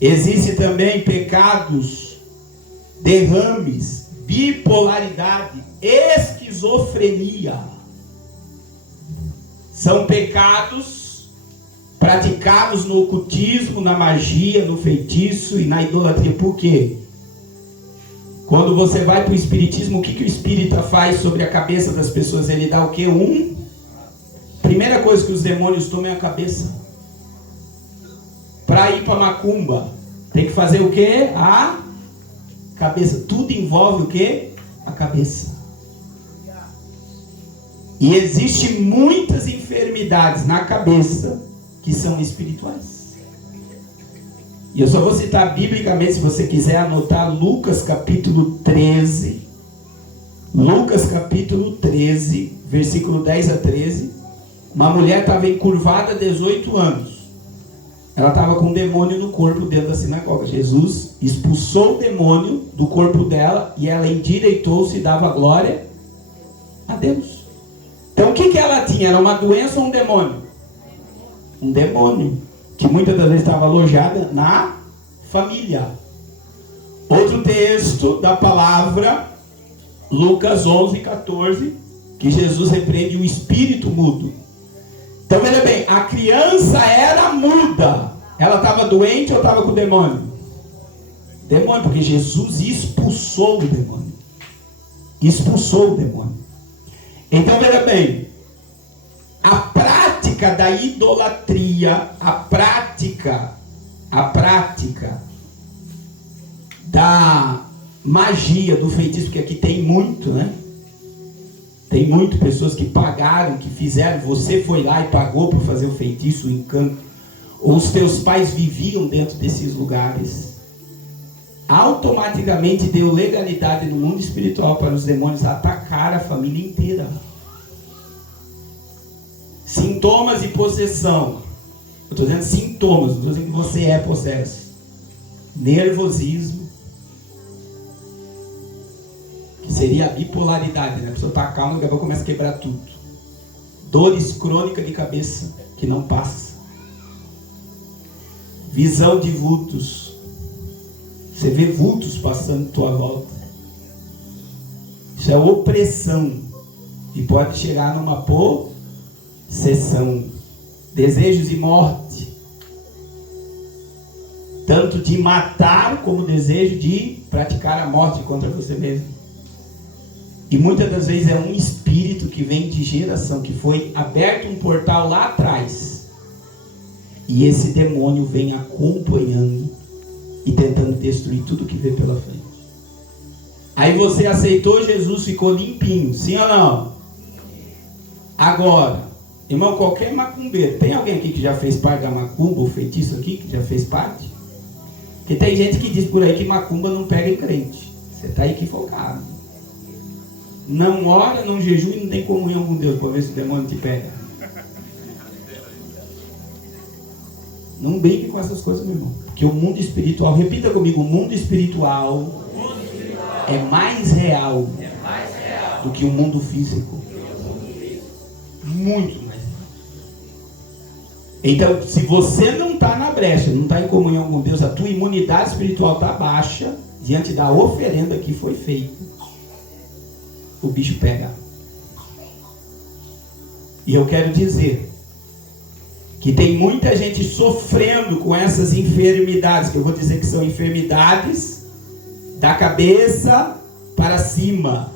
Existem também pecados, derrames, bipolaridade, esquizofrenia. São pecados praticados no ocultismo, na magia, no feitiço e na idolatria. Por quê? Quando você vai para o espiritismo, o que o espírita faz sobre a cabeça das pessoas? Ele dá o quê? Primeira coisa que os demônios tomam é a cabeça. Para ir para macumba, tem que fazer o quê? A cabeça. Tudo envolve o quê? A cabeça. E existem muitas enfermidades na cabeça que são espirituais. E eu só vou citar biblicamente, se você quiser anotar, Lucas capítulo 13. Lucas capítulo 13, versículo 10 a 13. Uma mulher estava encurvada há 18 anos. Ela estava com um demônio no corpo dentro da sinagoga. Jesus expulsou o demônio do corpo dela e ela endireitou-se e dava glória a Deus. Então o que ela tinha? Era uma doença ou um demônio? Um demônio, que muitas das vezes estava alojada na família. Outro texto da palavra, Lucas 11, 14, que Jesus repreende o espírito mudo. Então veja bem, a criança era muda. Ela estava doente ou estava com o demônio? Demônio, porque Jesus expulsou o demônio. Expulsou o demônio. Então veja bem, a prática da idolatria, a prática da magia, do feitiço, porque aqui tem muito, né? Tem muito pessoas que pagaram, que fizeram, você foi lá e pagou para fazer o feitiço, o encanto, ou os teus pais viviam dentro desses lugares. Automaticamente deu legalidade no mundo espiritual para os demônios atacar a família inteira. Sintomas de possessão. Eu estou dizendo sintomas, não estou dizendo que você é possesso. Nervosismo, que seria a bipolaridade, né? A pessoa está calma, daqui a pouco começa a quebrar tudo. Dores crônicas de cabeça, que não passa. Visão de vultos. Você vê vultos passando à tua volta. Isso é opressão. E pode chegar numa possessão. Desejos de morte. Tanto de matar, como desejo de praticar a morte contra você mesmo. E muitas das vezes é um espírito que vem de geração, que foi aberto um portal lá atrás. E esse demônio vem acompanhando e tentando destruir tudo que vê pela frente. Aí você aceitou Jesus, ficou limpinho, sim ou não? Agora, irmão, qualquer macumbeiro, tem alguém aqui que já fez parte da macumba, ou feitiço aqui, que já fez parte? Porque tem gente que diz por aí que macumba não pega em crente. Você está equivocado. Não ora, não jejua e não tem comunhão com Deus, para ver se o demônio te pega. Não brinque com essas coisas, meu irmão. Porque o mundo espiritual, repita comigo, o mundo espiritual é mais real do que o mundo físico. Muito mais. Então, se você não está na brecha, não está em comunhão com Deus, a tua imunidade espiritual está baixa diante da oferenda que foi feita. O bicho pega. E eu quero dizer que tem muita gente sofrendo com essas enfermidades, que eu vou dizer que são enfermidades da cabeça para cima.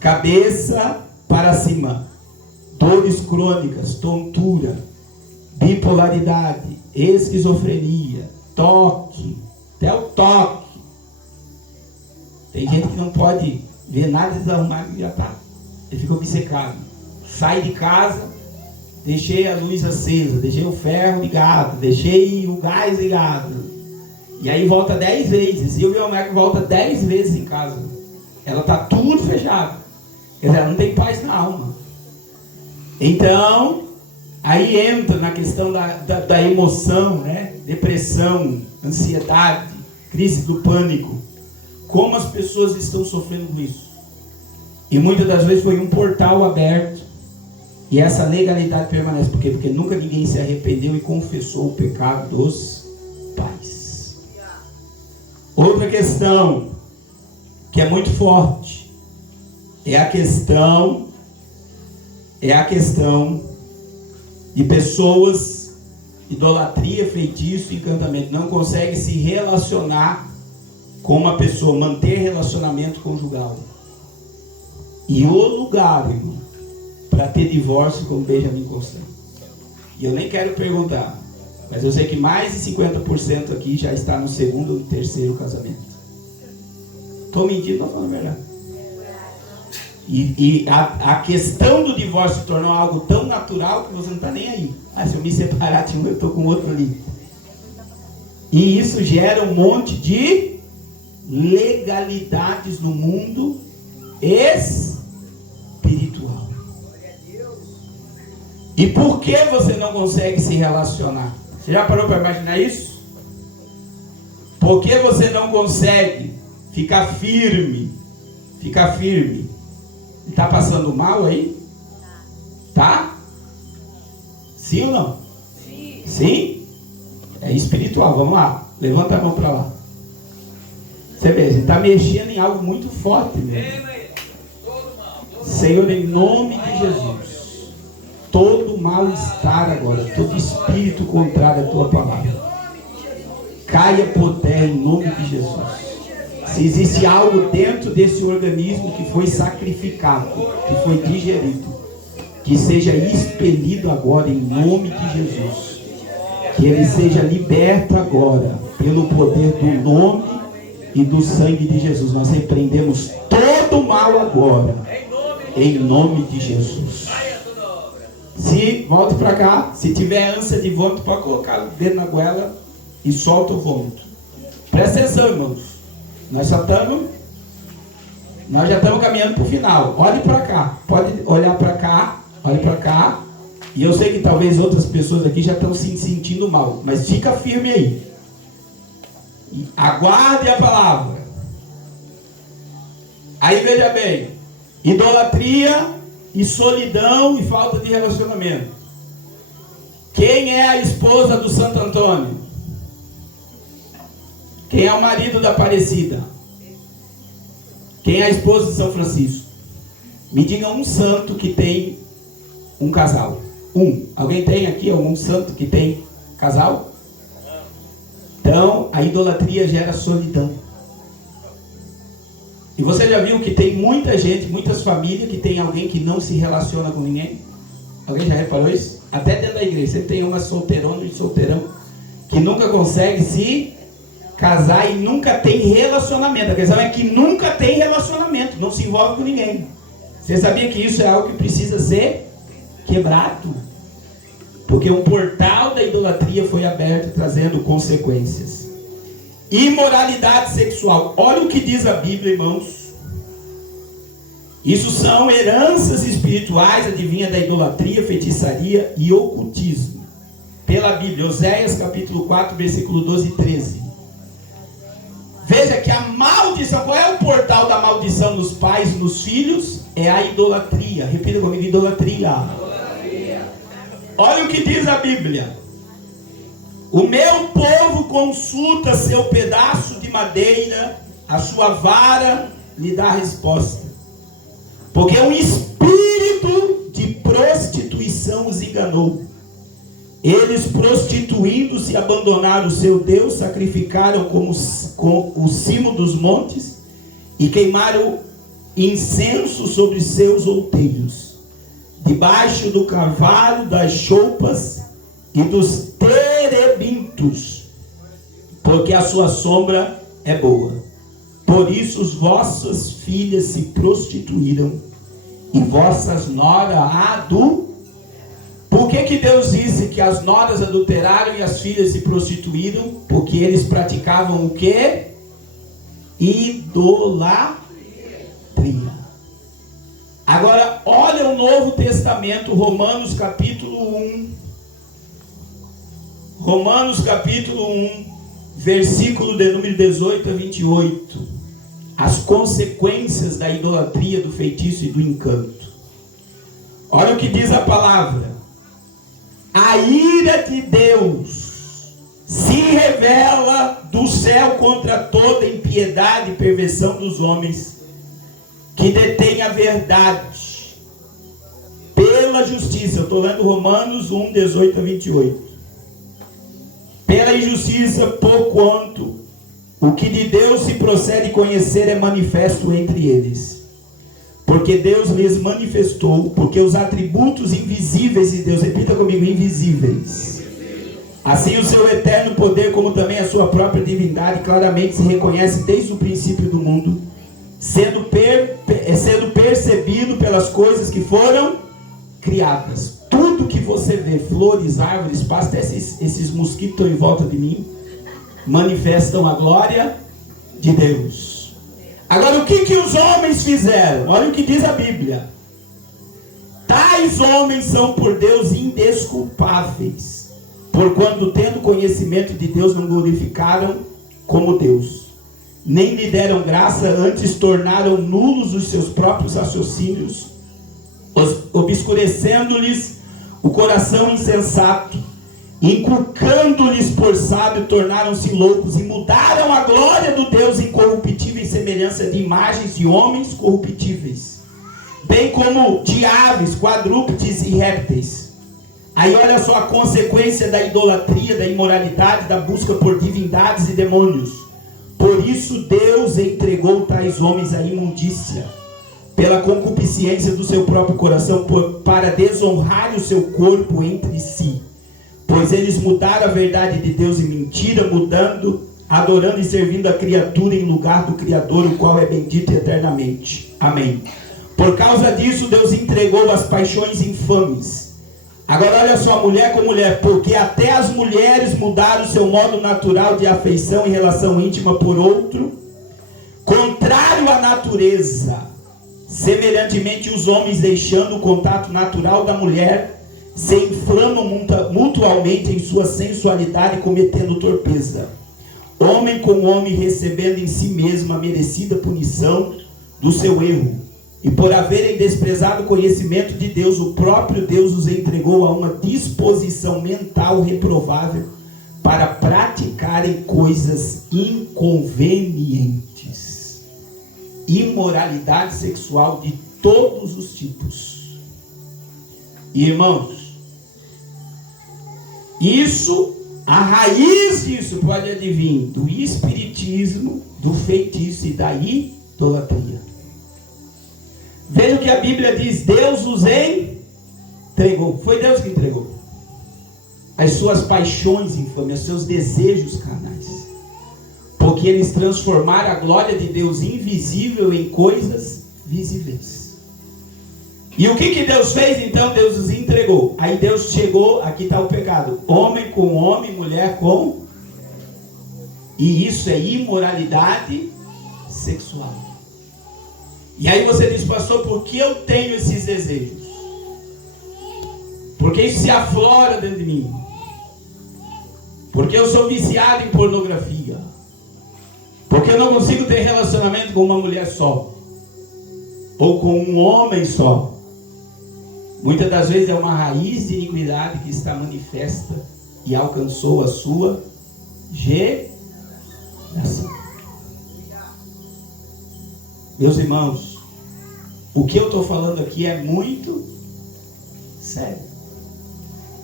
Cabeça para cima. Dores crônicas, tontura, bipolaridade, esquizofrenia, toque, até o toque. Tem gente que não pode ver nada desarrumado e já está. Ele fica obcecado. Sai de casa, deixei a luz acesa, deixei o ferro ligado, deixei o gás ligado. E aí volta 10 vezes. E o meu médico volta 10 vezes em casa. Ela está tudo fechado. Quer dizer, ela não tem paz na alma. Então, aí entra na questão da emoção, né? Depressão, ansiedade, crise do pânico. Como as pessoas estão sofrendo com isso. E muitas das vezes foi um portal aberto. E essa legalidade permanece. Por quê? Porque nunca ninguém se arrependeu e confessou o pecado dos pais. Outra questão que é muito forte é a questão de pessoas, idolatria, feitiço, encantamento, não conseguem se relacionar com uma pessoa, manter relacionamento conjugal. E o lugar, irmão, para ter divórcio, como Benjamin Constant. E eu nem quero perguntar, mas eu sei que mais de 50% aqui já está no segundo ou terceiro casamento. Estou mentindo, estou falando a verdade. E a questão do divórcio se tornou algo tão natural que você não está nem aí. Ah, se eu me separar de um, eu estou com outro ali. E isso gera um monte de legalidades no mundo espiritual. E por que você não consegue se relacionar? Você já parou para imaginar isso? Por que você não consegue ficar firme? Ficar firme. Está passando mal aí? Tá? Sim ou não? Sim. Sim? É espiritual, vamos lá. Levanta a mão para lá. Você vê, você está mexendo em algo muito forte, mesmo. Senhor, em nome de Jesus, todo mal-estar agora, todo espírito contrário à tua palavra, caia por terra em nome de Jesus. Se existe algo dentro desse organismo que foi sacrificado, que foi digerido, que seja expelido agora em nome de Jesus. Que ele seja liberto agora, pelo poder do nome e do sangue de Jesus. Nós repreendemos todo o mal agora, em nome de Jesus. Se, volte para cá, se tiver ânsia de vômito, pode colocar o dedo na goela e solta o vômito. Presta atenção, irmãos. Nós já estamos caminhando para o final. Olhe para cá, pode olhar para cá, olhe para cá. E eu sei que talvez outras pessoas aqui já estão se sentindo mal, mas fica firme aí. E aguarde a palavra. Aí veja bem, idolatria e solidão e falta de relacionamento. Quem é a esposa do Santo Antônio? Quem é o marido da Aparecida? Quem é a esposa de São Francisco? Me diga um santo que tem um casal. Alguém tem aqui algum santo que tem casal? Então, a idolatria gera solidão. E você já viu que tem muita gente, muitas famílias que tem alguém que não se relaciona com ninguém? Alguém já reparou isso? Até dentro da igreja, você tem uma solteirona e solteirão que nunca consegue se casar e nunca tem relacionamento. A questão é que nunca tem relacionamento, não se envolve com ninguém. Você sabia que isso é algo que precisa ser quebrado? Porque um portal da idolatria foi aberto, trazendo consequências. Imoralidade sexual. Olha o que diz a Bíblia, irmãos. Isso são heranças espirituais, adivinha, da idolatria, feitiçaria e ocultismo. Pela Bíblia, Oséias capítulo 4, versículo 12 e 13. Veja que a maldição, qual é o portal da maldição nos pais e nos filhos? É a idolatria. Repita comigo, idolatria. Olha o que diz a Bíblia. O meu povo consulta seu pedaço de madeira, a sua vara lhe dá a resposta. Porque um espírito de prostituição os enganou. Eles, prostituindo-se, abandonaram o seu Deus, sacrificaram com o cimo dos montes e queimaram incenso sobre seus outeiros, debaixo do carvalho, das choupas e dos terebintos, porque a sua sombra é boa. Por isso as vossas filhas se prostituíram e vossas noras adulteraram. Por que Deus disse que as noras adulteraram e as filhas se prostituíram? Porque eles praticavam o quê? Idolatria. Agora, olha o Novo Testamento, Romanos capítulo 1. Romanos capítulo 1, versículo de número 18 a 28. As consequências da idolatria, do feitiço e do encanto. Olha o que diz a palavra. A ira de Deus se revela do céu contra toda impiedade e perversão dos homens que detêm a verdade pela justiça. Eu estou lendo Romanos 1, 18 a 28. Pela injustiça, porquanto o que de Deus se procede conhecer é manifesto entre eles. Porque Deus lhes manifestou, porque os atributos invisíveis de Deus, repita comigo, invisíveis. Assim o seu eterno poder, como também a sua própria divindade, claramente se reconhece desde o princípio do mundo, sendo é sendo percebido pelas coisas que foram criadas. Tudo que você vê, flores, árvores, pastos, até esses mosquitos estão em volta de mim, manifestam a glória de Deus. Agora, o que os homens fizeram? Olha o que diz a Bíblia. Tais homens são por Deus indesculpáveis, porquanto tendo conhecimento de Deus não glorificaram como Deus, nem lhe deram graça, antes tornaram nulos os seus próprios raciocínios, obscurecendo-lhes o coração insensato, inculcando-lhes por sábio, tornaram-se loucos e mudaram a glória do Deus incorruptível em semelhança de imagens de homens corruptíveis, bem como de aves, quadrúpedes e répteis. Aí olha só a consequência da idolatria, da imoralidade, da busca por divindades e demônios. Por isso Deus entregou tais homens à imundícia, pela concupiscência do seu próprio coração, para desonrar o seu corpo entre si. Pois eles mudaram a verdade de Deus em mentira, adorando e servindo a criatura em lugar do Criador, o qual é bendito eternamente. Amém. Por causa disso, Deus entregou as paixões infames. Agora olha só, mulher com mulher, porque até as mulheres mudaram o seu modo natural de afeição e relação íntima por outro, contrário à natureza. Semelhantemente, os homens, deixando o contato natural da mulher, se inflamam mutualmente em sua sensualidade, cometendo torpeza. Homem com homem, recebendo em si mesmo a merecida punição do seu erro. E por haverem desprezado o conhecimento de Deus, o próprio Deus os entregou a uma disposição mental reprovável para praticarem coisas inconvenientes. Imoralidade sexual de todos os tipos. Irmãos, a raiz disso pode advir do espiritismo, do feitiço e da idolatria. Veja o que a Bíblia diz: Deus os entregou. Foi Deus que entregou as suas paixões infames, os seus desejos carnais, porque eles transformaram a glória de Deus invisível em coisas visíveis. E o que Deus fez então? Deus os entregou. Aí Deus chegou, aqui está o pecado: homem com homem, mulher com. E isso é imoralidade sexual. E aí você diz: pastor, por que eu tenho esses desejos? Porque isso se aflora dentro de mim. Porque eu sou viciado em pornografia. Porque eu não consigo ter relacionamento com uma mulher só, ou com um homem só. Muitas das vezes é uma raiz de iniquidade que está manifesta e alcançou a sua geração. Meus irmãos, o que eu estou falando aqui é muito sério.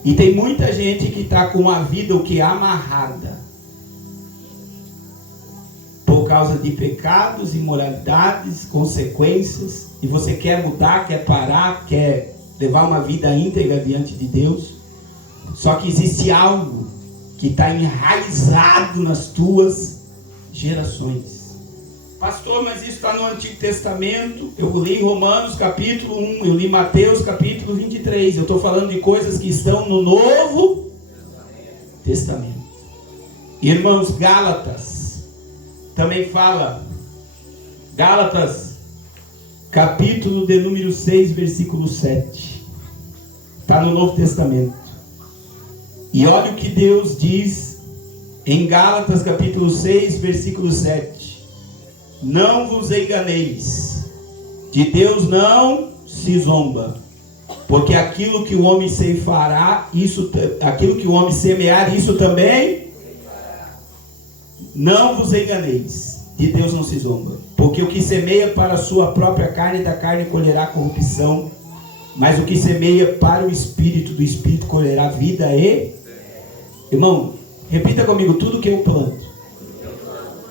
E tem muita gente que está com a vida amarrada por causa de pecados, imoralidades, consequências, e você quer mudar, quer parar, quer levar uma vida íntegra diante de Deus. Só que existe algo que está enraizado nas tuas gerações. Pastor, mas isso está no Antigo Testamento. Eu li Romanos capítulo 1, eu li Mateus capítulo 23. Eu estou falando de coisas que estão no Novo Testamento. Irmãos, Gálatas também fala. Gálatas capítulo de número 6, versículo 7. Está no Novo Testamento. E olha o que Deus diz em Gálatas capítulo 6, versículo 7. Não vos enganeis, de Deus não se zomba, porque aquilo que o homem ceifará, aquilo que o homem semear, isso também. Não vos enganeis, de Deus não se zomba, porque o que semeia para a sua própria carne, da carne colherá corrupção, mas o que semeia para o Espírito, do Espírito colherá vida e... Irmão, repita comigo: tudo que eu planto,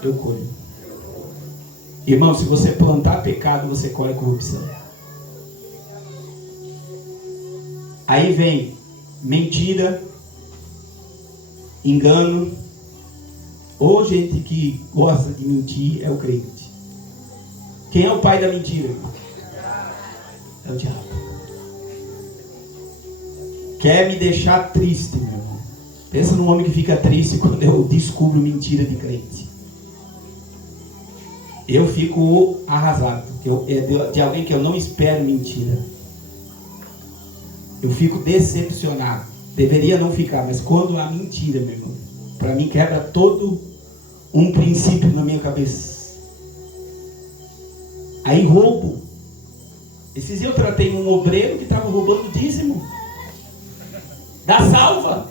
eu colho. Irmão, se você plantar pecado, você colhe corrupção. Aí vem mentira, engano. Ou gente que gosta de mentir é o crente. Quem é o pai da mentira? É o diabo. Quer me deixar triste, meu irmão. Pensa num homem que fica triste quando eu descubro mentira de crente. Eu fico arrasado. De alguém que eu não espero mentira. Eu fico decepcionado. Deveria não ficar, mas quando há mentira, meu irmão, para mim quebra todo um princípio na minha cabeça. Aí roubo. Esses dias eu tratei um obreiro que estava roubando dízimo da salva.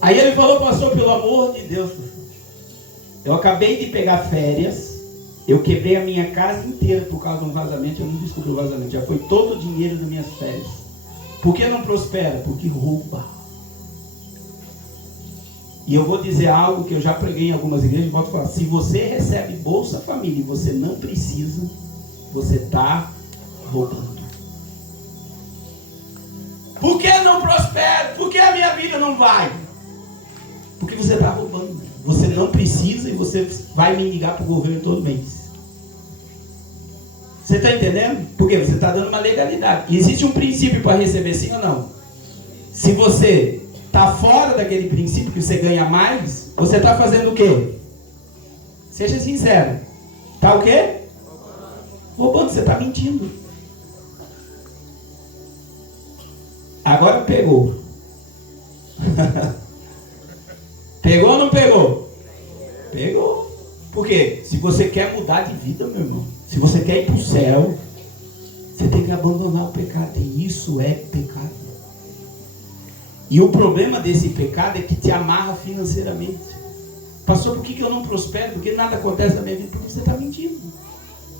Aí ele falou: pastor, pelo amor de Deus, eu acabei de pegar férias, eu quebrei a minha casa inteira por causa de um vazamento. Eu não descobri o vazamento, já foi todo o dinheiro das minhas férias. Por que não prospera? Porque rouba. E eu vou dizer algo que eu já preguei em algumas igrejas, volto a falar: se você recebe Bolsa Família e você não precisa, você está roubando. Por que não prospera? Por que a minha vida não vai? Porque você está roubando. Você não precisa e você vai mendigar para o governo todo mês. Você está entendendo? Porque você está dando uma legalidade. E existe um princípio para receber, sim ou não? Se você está fora daquele princípio que você ganha mais, você está fazendo o quê? Seja sincero. Está o quê? Roubando, você está mentindo. Agora pegou. Pegou ou não pegou? Pegou. Por quê? Se você quer mudar de vida, meu irmão, se você quer ir para o céu, você tem que abandonar o pecado. E isso é pecado. E o problema desse pecado é que te amarra financeiramente. Pastor, por que eu não prospero? Porque nada acontece na minha vida? Porque você está mentindo.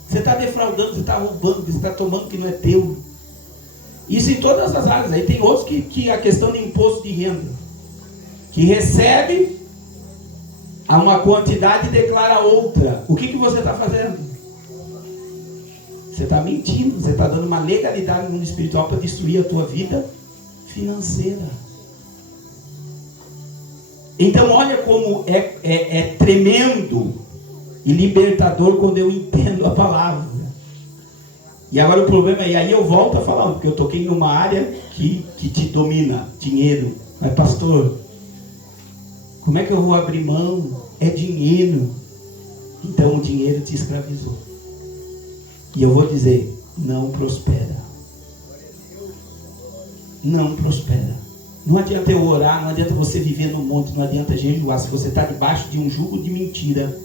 Você está defraudando, você está roubando, você está tomando o que não é teu. Isso em todas as áreas. Aí tem outros que a questão de imposto de renda, que recebe a uma quantidade e declara outra. O que você está fazendo? Você está mentindo. Você está dando uma legalidade no mundo espiritual para destruir a tua vida financeira. Então olha como é tremendo e libertador quando eu entendo a palavra. E agora o problema é, e aí eu volto a falar, porque eu toquei numa área que te domina, dinheiro. Mas pastor, como é que eu vou abrir mão? É dinheiro. Então o dinheiro te escravizou. E eu vou dizer, não prospera. Não prospera. Não adianta eu orar, não adianta você viver no monte, não adianta jejuar. Se você está debaixo de um jugo de mentira,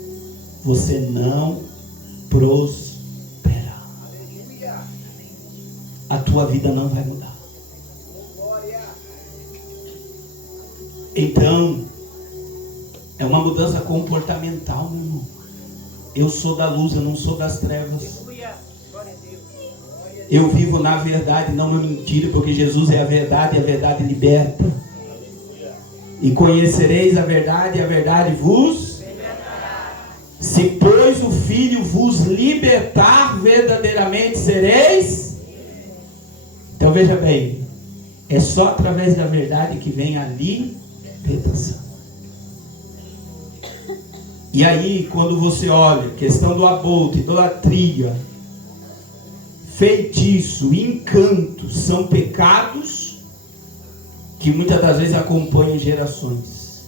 você não prospera. A tua vida não vai mudar. Então, é uma mudança comportamental, meu irmão. Eu sou da luz, eu não sou das trevas. Eu vivo na verdade, não na mentira, porque Jesus é a verdade e a verdade liberta. E conhecereis a verdade e a verdade vos libertará. Se pois o Filho vos libertar, verdadeiramente sereis. Então veja bem, é só através da verdade que vem a libertação. E aí, quando você olha, questão do aborto, idolatria, feitiço, encanto, são pecados que muitas das vezes acompanham gerações.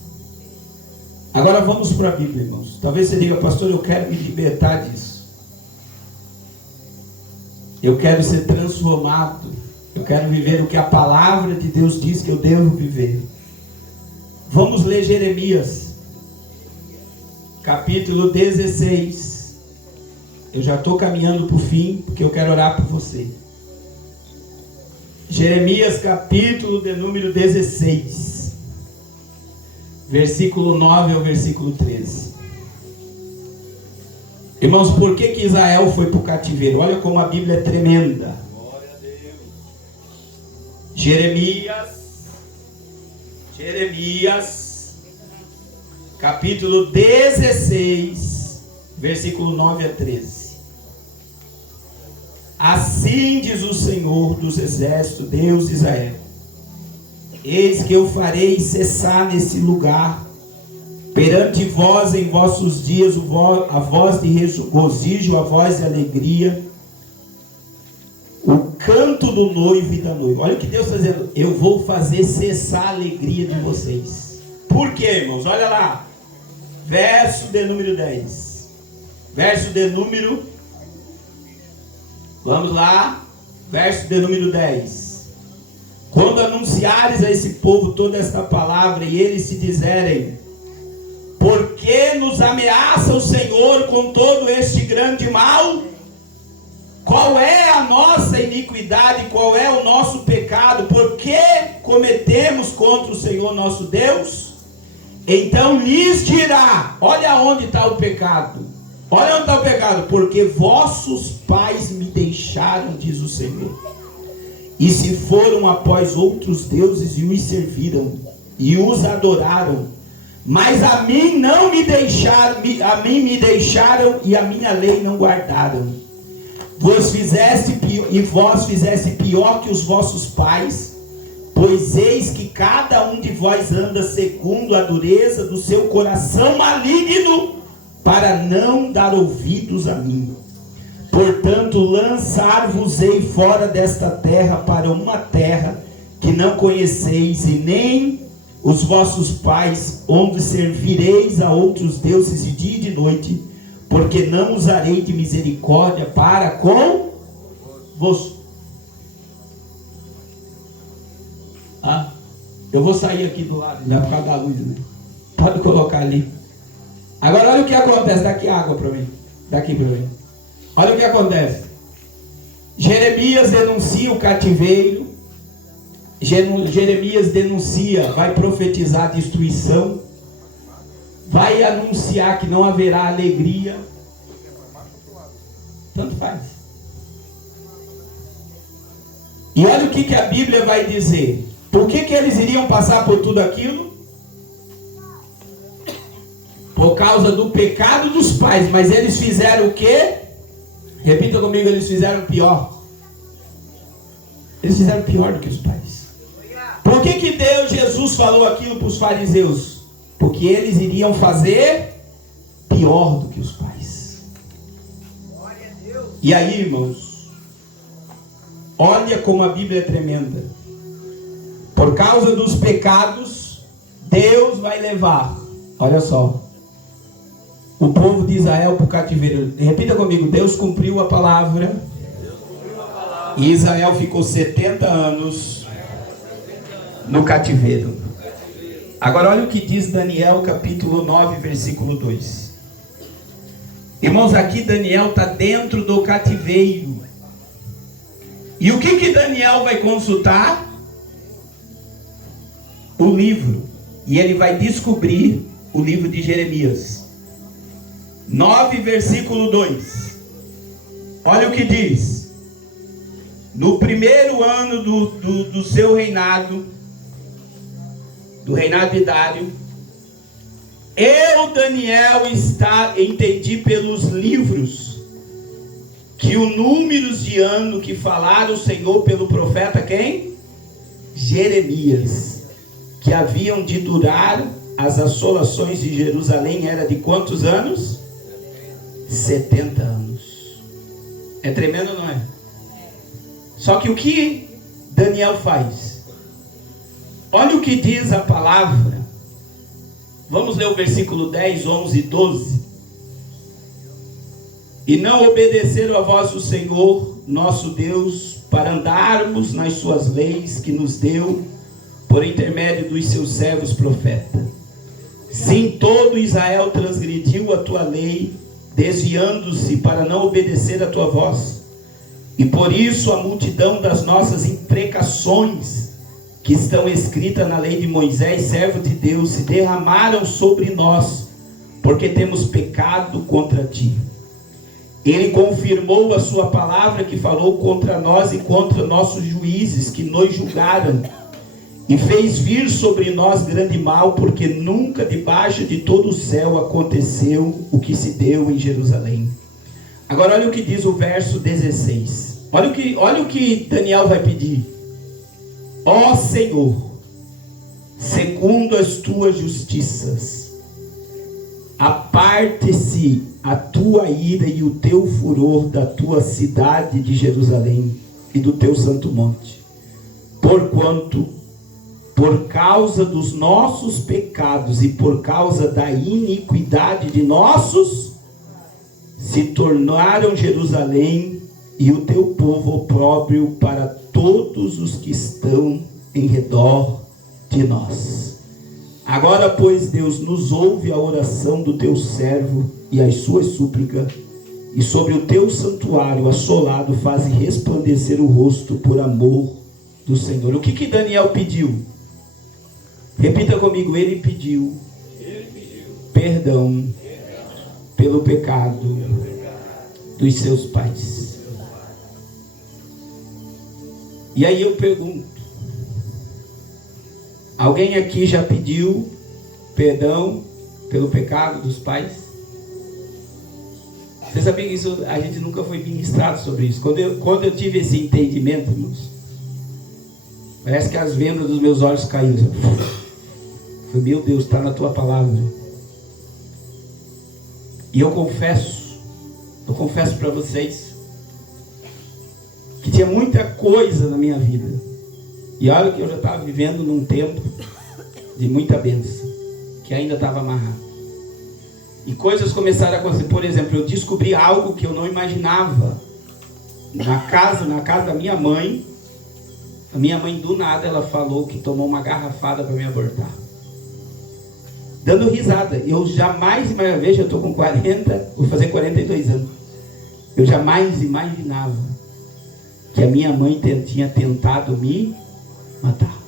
Agora vamos para a Bíblia, irmãos. Talvez você diga, pastor, eu quero me libertar disso. Eu quero ser transformado. Eu quero viver o que a palavra de Deus diz que eu devo viver. Vamos ler Jeremias, capítulo 16. Eu já estou caminhando para o fim, porque eu quero orar por você. Jeremias, capítulo de número 16, versículo 9 ao versículo 13. Irmãos, por que Israel foi para o cativeiro? Olha como a Bíblia é tremenda. Jeremias, capítulo 16, versículo 9 a 13. Assim diz o Senhor dos exércitos, Deus de Israel: eis que eu farei cessar nesse lugar, perante vós em vossos dias, a voz de regozijo, a voz de alegria, o canto do noivo e da noiva. Olha o que Deus está dizendo: eu vou fazer cessar a alegria de vocês. Por quê, irmãos? Olha lá, verso de número 10. Verso de número, vamos lá, verso de número 10. Quando anunciares a esse povo toda esta palavra, e eles se disserem: por que nos ameaça o Senhor com todo este grande mal? Qual é a nossa iniquidade? Qual é o nosso pecado? Por que cometemos contra o Senhor nosso Deus? Então lhes dirá: olha onde está o pecado. Olha onde está o pecado. Porque vossos pais me deixaram, diz o Senhor, e se foram após outros deuses e os serviram e os adoraram. Mas a mim não me deixaram, a mim me deixaram e a minha lei não guardaram. Vós fizeste pior que os vossos pais, pois eis que cada um de vós anda segundo a dureza do seu coração maligno, para não dar ouvidos a mim. Portanto, lançar-vos-ei fora desta terra para uma terra que não conheceis, e nem os vossos pais, onde servireis a outros deuses de dia e de noite, porque não usarei de misericórdia para convosco. Eu vou sair aqui do lado, já por causa da luz, né? Pode colocar ali. Agora olha o que acontece. Daqui água para mim. Daqui para mim. Olha o que acontece. Jeremias denuncia o cativeiro. Jeremias denuncia, vai profetizar a destruição. Vai anunciar que não haverá alegria. Tanto faz. E olha o que a Bíblia vai dizer. Por que eles iriam passar por tudo aquilo? Por causa do pecado dos pais. Mas eles fizeram o quê? Repita comigo: eles fizeram pior. Eles fizeram pior do que os pais. Por que Deus, Jesus falou aquilo para os fariseus? Porque eles iriam fazer pior do que os pais. E aí, irmãos, olha como a Bíblia é tremenda. Por causa dos pecados, Deus vai levar, olha só, o povo de Israel para o cativeiro. Repita comigo: Deus cumpriu a palavra. E Israel ficou 70 anos no cativeiro. Agora olha o que diz Daniel capítulo 9, versículo 2. Irmãos, aqui Daniel está dentro do cativeiro. E o que Daniel vai consultar? O livro. E ele vai descobrir o livro de Jeremias. 9, versículo 2. Olha o que diz: no primeiro ano do seu reinado, do reinado de Dário, eu, Daniel, entendi pelos livros que o número de ano que falara o Senhor pelo profeta quem? Jeremias, que haviam de durar as assolações de Jerusalém, era de quantos anos? 70 anos. É tremendo, não é? Só que o que Daniel faz? Olha o que diz a palavra. Vamos ler o versículo 10, 11 e 12. E não obedeceram a voz do Senhor, nosso Deus, para andarmos nas suas leis que nos deu por intermédio dos seus servos profetas. Sim, todo Israel transgrediu a tua lei, desviando-se para não obedecer a tua voz. E por isso a multidão das nossas imprecações, que estão escritas na lei de Moisés, servo de Deus, se derramaram sobre nós, porque temos pecado contra ti. Ele confirmou a sua palavra que falou contra nós e contra nossos juízes que nos julgaram, e fez vir sobre nós grande mal, porque nunca debaixo de todo o céu aconteceu o que se deu em Jerusalém. Agora olha o que diz o verso 16. Olha o que Daniel vai pedir. Ó Senhor, segundo as tuas justiças, aparte-se a tua ira e o teu furor da tua cidade de Jerusalém, e do teu santo monte. Porquanto, por causa dos nossos pecados e por causa da iniquidade de nossos, se tornaram Jerusalém e o teu povo opróbrio para todos os que estão em redor de nós. Agora, pois, Deus, nos ouve a oração do teu servo e as suas súplicas, e sobre o teu santuário assolado faze resplandecer o rosto por amor do Senhor. O que Daniel pediu? Repita comigo, ele pediu perdão pelo pecado dos seus pais. E aí eu pergunto, alguém aqui já pediu perdão pelo pecado dos pais? Você sabia que isso, a gente nunca foi ministrado sobre isso. Quando eu tive esse entendimento, irmãos, parece que as vendas dos meus olhos caíram. Falei, meu Deus, está na tua palavra. E eu confesso para vocês, que tinha muita coisa na minha vida. E olha que eu já estava vivendo num tempo de muita bênção, que ainda estava amarrado. E coisas começaram a acontecer. Por exemplo, eu descobri algo que eu não imaginava. Na casa da minha mãe, a minha mãe do nada, ela falou que tomou uma garrafada para me abortar. Dando risada. Eu jamais, veja, eu estou com 40, vou fazer 42 anos. Eu jamais imaginava que a minha mãe tinha tentado me matar.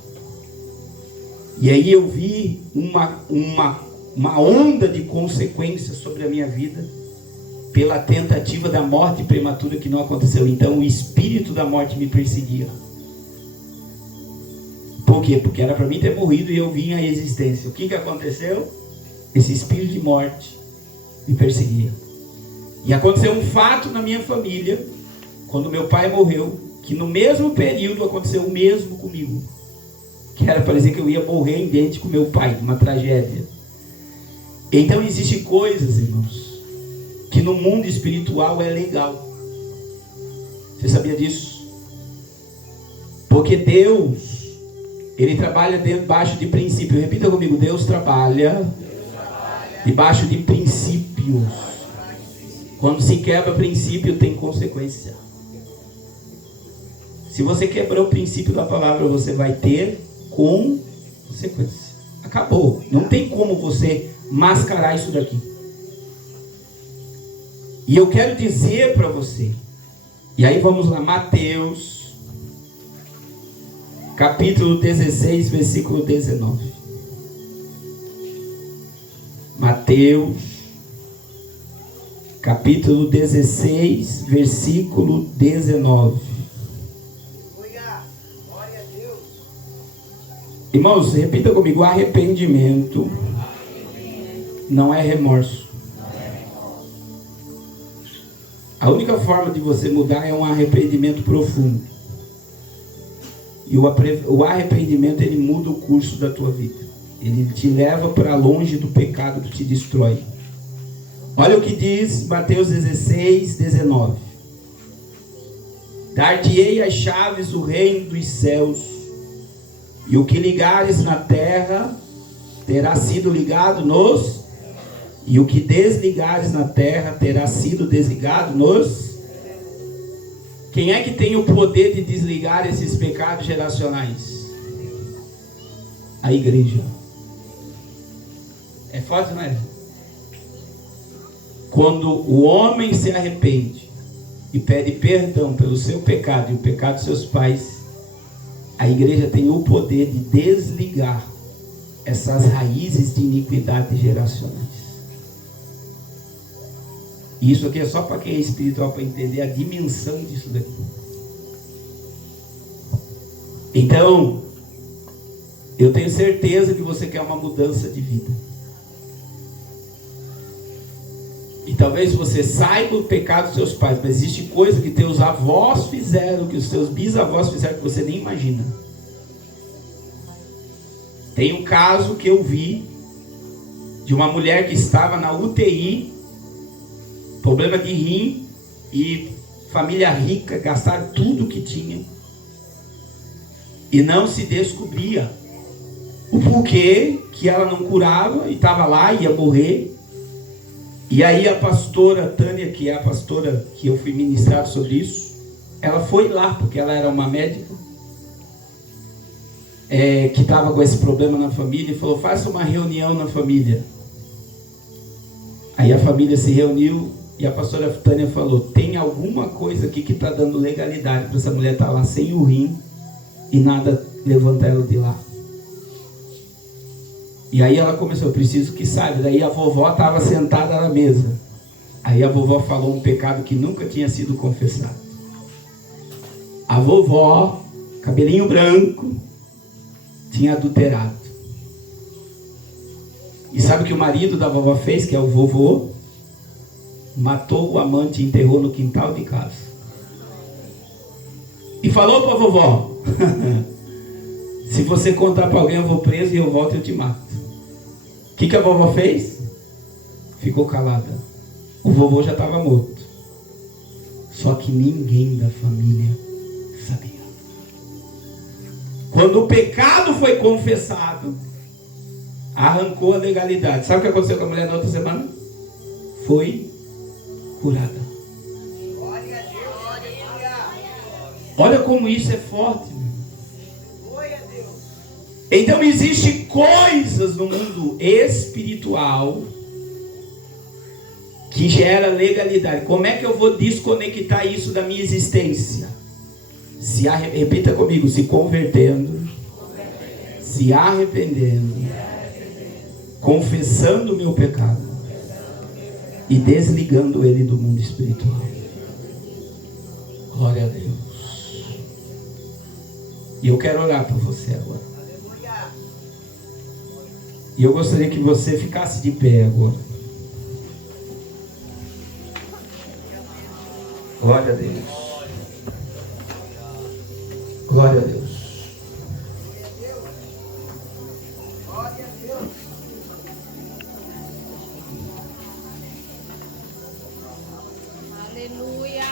E aí eu vi uma onda de consequências sobre a minha vida pela tentativa da morte prematura que não aconteceu. Então o espírito da morte me perseguia. Por quê? Porque era para mim ter morrido e eu vim à existência. O que aconteceu? Esse espírito de morte me perseguia. E aconteceu um fato na minha família, quando meu pai morreu, que no mesmo período aconteceu o mesmo comigo. Que era para dizer que eu ia morrer idêntico com meu pai, uma tragédia. Então existem coisas, irmãos, que no mundo espiritual é legal. Você sabia disso? Porque Deus, Ele trabalha debaixo de princípios. Repita comigo, Deus trabalha debaixo de princípios. Quando se quebra princípio, tem consequência. Se você quebrou o princípio da palavra, você vai ter consequência. Acabou. Não tem como você mascarar isso daqui. E eu quero dizer para você, e aí vamos lá, Mateus capítulo 16, versículo 19. Mateus capítulo 16, versículo 19. Irmãos, repita comigo, arrependimento não é remorso. A única forma de você mudar é um arrependimento profundo. E o arrependimento, ele muda o curso da tua vida. Ele te leva para longe do pecado que te destrói. Olha o que diz Mateus 16, 19. Dar-te-ei as chaves do reino dos céus, e o que ligares na terra terá sido ligado nos, e o que desligares na terra terá sido desligado nos. Quem é que tem o poder de desligar esses pecados geracionais? A igreja. É forte, não é? Quando o homem se arrepende e pede perdão pelo seu pecado e o pecado dos seus pais, a igreja tem o poder de desligar essas raízes de iniquidade geracionais. E isso aqui é só para quem é espiritual, para entender a dimensão disso daqui. Então, eu tenho certeza que você quer uma mudança de vida. E talvez você saiba o pecado dos seus pais, mas existe coisa que teus avós fizeram, que os seus bisavós fizeram, que você nem imagina. Tem um caso que eu vi de uma mulher que estava na UTI, problema de rim, e família rica, gastaram tudo que tinha. E não se descobria o porquê que ela não curava e estava lá, ia morrer. E aí a pastora Tânia, que é a pastora que eu fui ministrar sobre isso, ela foi lá, porque ela era uma médica, que estava com esse problema na família, e falou: faça uma reunião na família. Aí a família se reuniu e a pastora Tânia falou: tem alguma coisa aqui que está dando legalidade para essa mulher estar lá sem o rim e nada levanta ela de lá. E aí ela começou: eu preciso que saiba. Daí a vovó estava sentada na mesa. Aí a vovó falou um pecado que nunca tinha sido confessado. A vovó, cabelinho branco, tinha adulterado. E sabe o que o marido da vovó fez, que é o vovô? Matou o amante e enterrou no quintal de casa. E falou para a vovó: se você contar para alguém, eu vou preso e eu volto e eu te mato. O que a vovó fez? Ficou calada. O vovô já estava morto. Só que ninguém da família sabia. Quando o pecado foi confessado, arrancou a legalidade. Sabe o que aconteceu com a mulher na outra semana? Foi curada. Olha como isso é forte. Então existem coisas no mundo espiritual que gera legalidade. Como é que eu vou desconectar isso da minha existência? Repita comigo: se convertendo, se arrependendo, confessando o meu pecado e desligando ele do mundo espiritual. Glória a Deus. E eu quero orar por você agora. E eu gostaria que você ficasse de pé agora. Glória a Deus. Glória a Deus. Aleluia.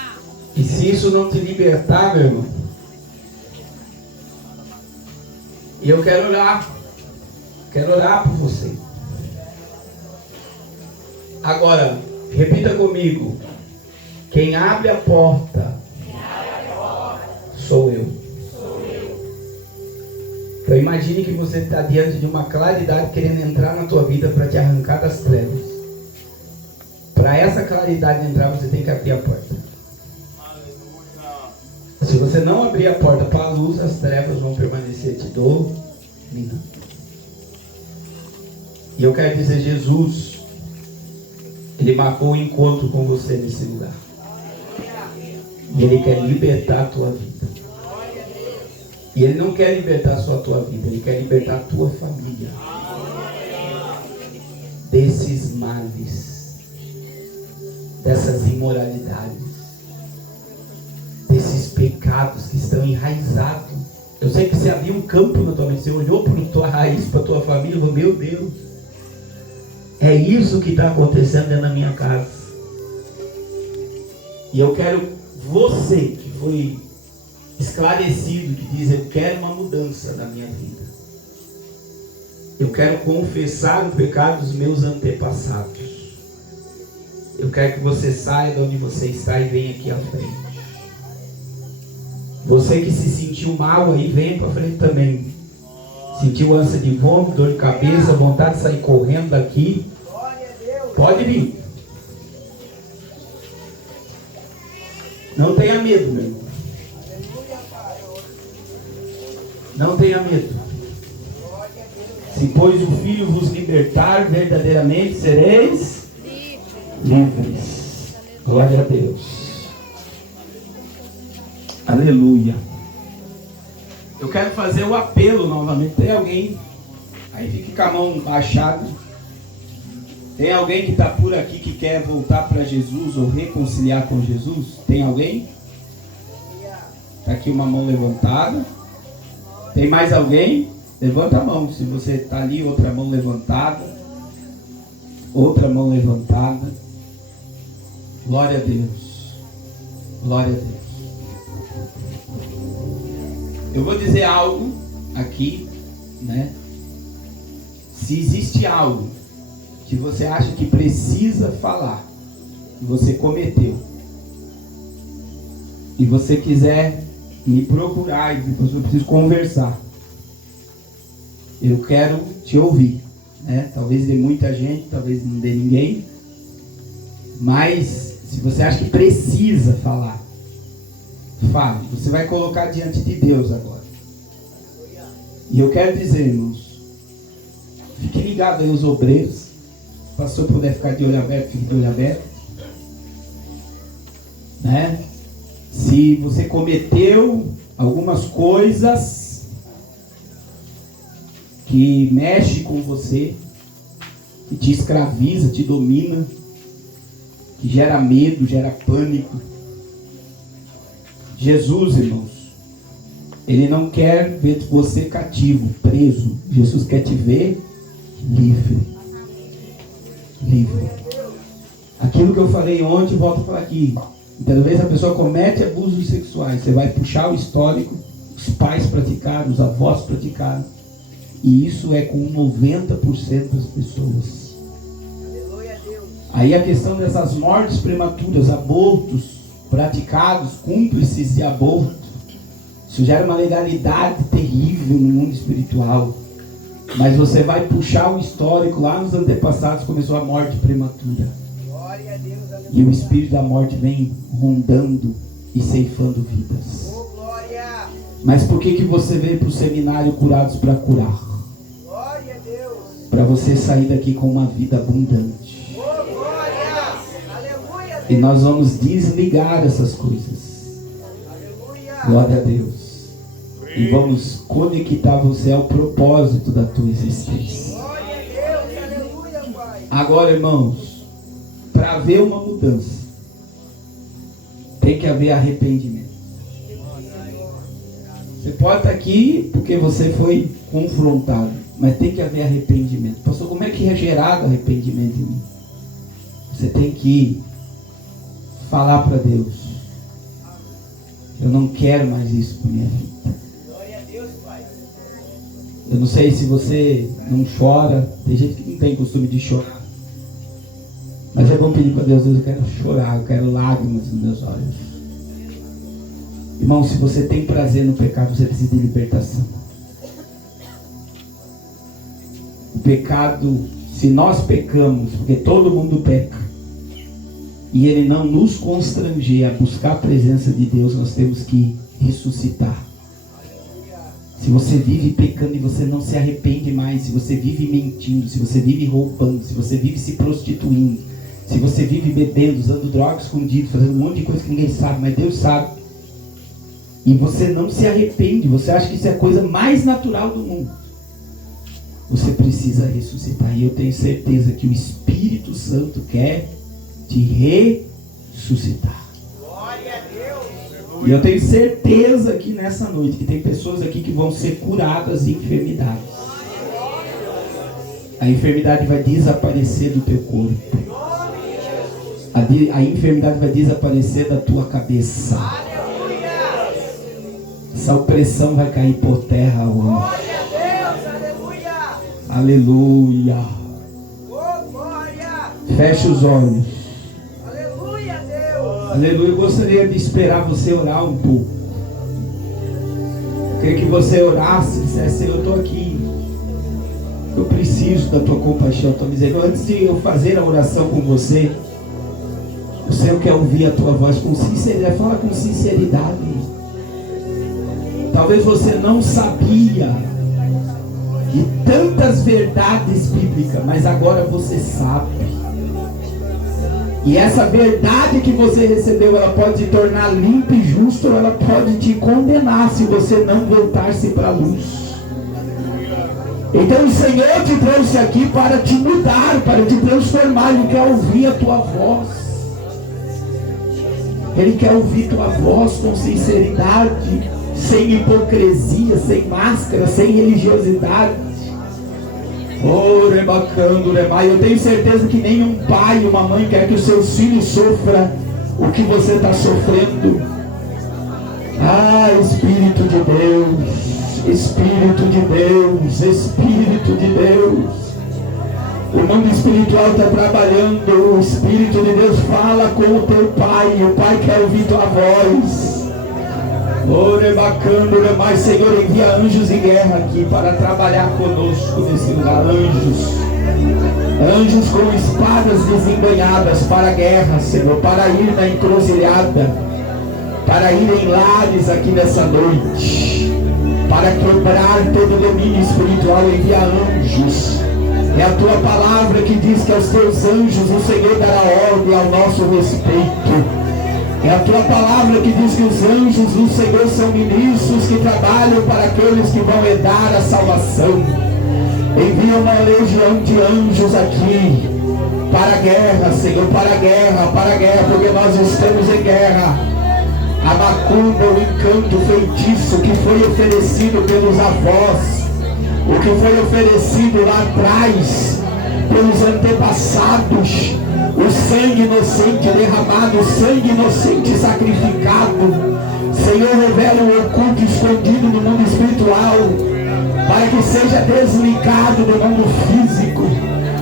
E se isso não te libertar, meu irmão, e eu quero orar por você. Agora, repita comigo: quem abre a porta sou eu. Então imagine que você está diante de uma claridade querendo entrar na tua vida para te arrancar das trevas. Para essa claridade entrar, você tem que abrir a porta. Se você não abrir a porta para a luz, as trevas vão permanecer te dominando. E eu quero dizer: Jesus, Ele marcou um encontro com você nesse lugar. E Ele quer libertar a tua vida. E Ele não quer libertar só a tua vida, Ele quer libertar a tua família desses males, dessas imoralidades, desses pecados que estão enraizados. Eu sei que você abriu um campo na tua mente, você olhou para a tua raiz, para a tua família e falou: meu Deus, é isso que está acontecendo dentro da minha casa. E eu quero você que foi esclarecido, que diz: eu quero uma mudança na minha vida. Eu quero confessar o pecado dos meus antepassados. Eu quero que você saia de onde você está e venha aqui à frente. Você que se sentiu mal aí, vem para frente também. Sentiu ânsia de vômito, dor de cabeça, vontade de sair correndo daqui, pode vir. Não tenha medo, meu irmão. Não tenha medo. Se pois o Filho vos libertar, verdadeiramente sereis livres. Glória a Deus. Aleluia. Eu quero fazer o apelo novamente. Tem alguém? Aí fique com a mão baixada. Tem alguém que está por aqui que quer voltar para Jesus ou reconciliar com Jesus? Tem alguém? Está aqui uma mão levantada. Tem mais alguém? Levanta a mão. Se você está ali, outra mão levantada. Outra mão levantada. Glória a Deus. Glória a Deus. Eu vou dizer algo aqui, né? Se existe algo que você acha que precisa falar, que você cometeu, e você quiser me procurar, e depois eu preciso conversar, eu quero te ouvir, né? Talvez dê muita gente, talvez não dê ninguém, mas se você acha que precisa falar, fale. Você vai colocar diante de Deus agora. E eu quero dizer, irmãos, fique ligado aí os obreiros. Se o pastor puder ficar de olho aberto, fique de olho aberto, né? Se você cometeu algumas coisas que mexe com você, que te escraviza, te domina, que gera medo, gera pânico, Jesus, irmãos, Ele não quer ver você cativo, preso. Jesus quer te ver livre. Livre. Aquilo que eu falei ontem, volto a falar aqui. Muitas vezes a pessoa comete abusos sexuais. Você vai puxar o histórico, os pais praticaram, os avós praticaram. E isso é com 90% das pessoas. Aí a questão dessas mortes prematuras, abortos praticados, cúmplices de aborto, isso gera uma legalidade terrível no mundo espiritual. Mas você vai puxar o histórico, lá nos antepassados começou a morte prematura. E o espírito da morte vem rondando e ceifando vidas. Mas por que você veio para o seminário Curados para Curar? Para você sair daqui com uma vida abundante. E nós vamos desligar essas coisas. Glória a Deus. E vamos conectar você ao propósito da tua existência. Agora, irmãos, para haver uma mudança, tem que haver arrependimento. Você pode estar aqui porque você foi confrontado, mas tem que haver arrependimento. Pastor, como é que é gerado arrependimento em mim? Você tem que falar para Deus: eu não quero mais isso para minha vida. Eu não sei se você não chora. Tem gente que não tem costume de chorar, mas é bom pedir para Deus: Deus, eu quero chorar, eu quero lágrimas nos meus olhos. Irmão, se você tem prazer no pecado, você precisa de libertação. O pecado, se nós pecamos, porque todo mundo peca, e ele não nos constranger a buscar a presença de Deus, nós temos que ressuscitar. Se você vive pecando e você não se arrepende mais, se você vive mentindo, se você vive roubando, se você vive se prostituindo, se você vive bebendo, usando drogas escondidas, fazendo um monte de coisa que ninguém sabe, mas Deus sabe, e você não se arrepende, você acha que isso é a coisa mais natural do mundo, você precisa ressuscitar. E eu tenho certeza que o Espírito Santo quer te ressuscitar. E eu tenho certeza aqui nessa noite que tem pessoas aqui que vão ser curadas de enfermidades. A enfermidade vai desaparecer do teu corpo. A enfermidade vai desaparecer da tua cabeça. Essa opressão vai cair por terra hoje. Aleluia. Feche os olhos. Aleluia. Eu gostaria de esperar você orar um pouco. Eu queria que você orasse e dissesse: Senhor, eu estou aqui. Eu preciso da tua compaixão, da tua misericórdia. Antes de eu fazer a oração com você, o Senhor quer ouvir a tua voz com sinceridade. Fala com sinceridade. Talvez você não sabia de tantas verdades bíblicas, mas agora você sabe. E essa verdade que você recebeu, ela pode te tornar limpo e justo, ou ela pode te condenar se você não voltar-se para a luz. Então o Senhor te trouxe aqui para te mudar, para te transformar. Ele quer ouvir a tua voz. Ele quer ouvir tua voz com sinceridade, sem hipocrisia, sem máscara, sem religiosidade. Oh, rebacando, rebai. Eu tenho certeza que nenhum pai e uma mãe quer que os seus filhos sofram o que você está sofrendo. Ah, Espírito de Deus, Espírito de Deus, Espírito de Deus. O mundo espiritual está trabalhando. O Espírito de Deus fala com o teu Pai. O Pai quer ouvir tua voz. Ore bacana, mas Senhor, envia anjos de guerra aqui para trabalhar conosco nesse lugar. Anjos com espadas desembanhadas para a guerra, Senhor, para ir na encruzilhada, para ir em lares aqui nessa noite, para quebrar todo domínio espiritual. Envia anjos. É a tua palavra que diz que aos teus anjos o Senhor dará ordem ao nosso respeito. É a tua palavra que diz que os anjos do Senhor são ministros que trabalham para aqueles que vão herdar a salvação. Envia uma legião de anjos aqui para a guerra, Senhor, para a guerra, porque nós estamos em guerra. A macumba, o encanto, o feitiço que foi oferecido pelos avós, o que foi oferecido lá atrás pelos antepassados, o sangue inocente derramado, o sangue inocente sacrificado, Senhor, revela o oculto escondido no mundo espiritual, para que seja desligado do mundo físico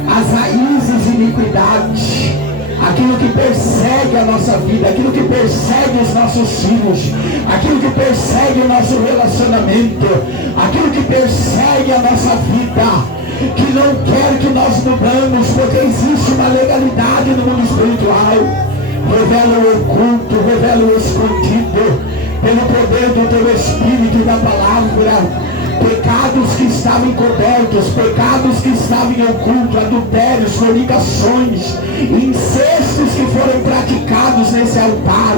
as raízes de iniquidade, aquilo que persegue a nossa vida, aquilo que persegue os nossos filhos, aquilo que persegue o nosso relacionamento, aquilo que persegue a nossa vida, que não quer que nós mudamos, porque existe uma legalidade no mundo espiritual. Revela o oculto, revela o escondido, pelo poder do teu Espírito e da palavra. Pecados que estavam encobertos, pecados que estavam em oculto, adultérios, fornicações, incestos que foram praticados nesse altar.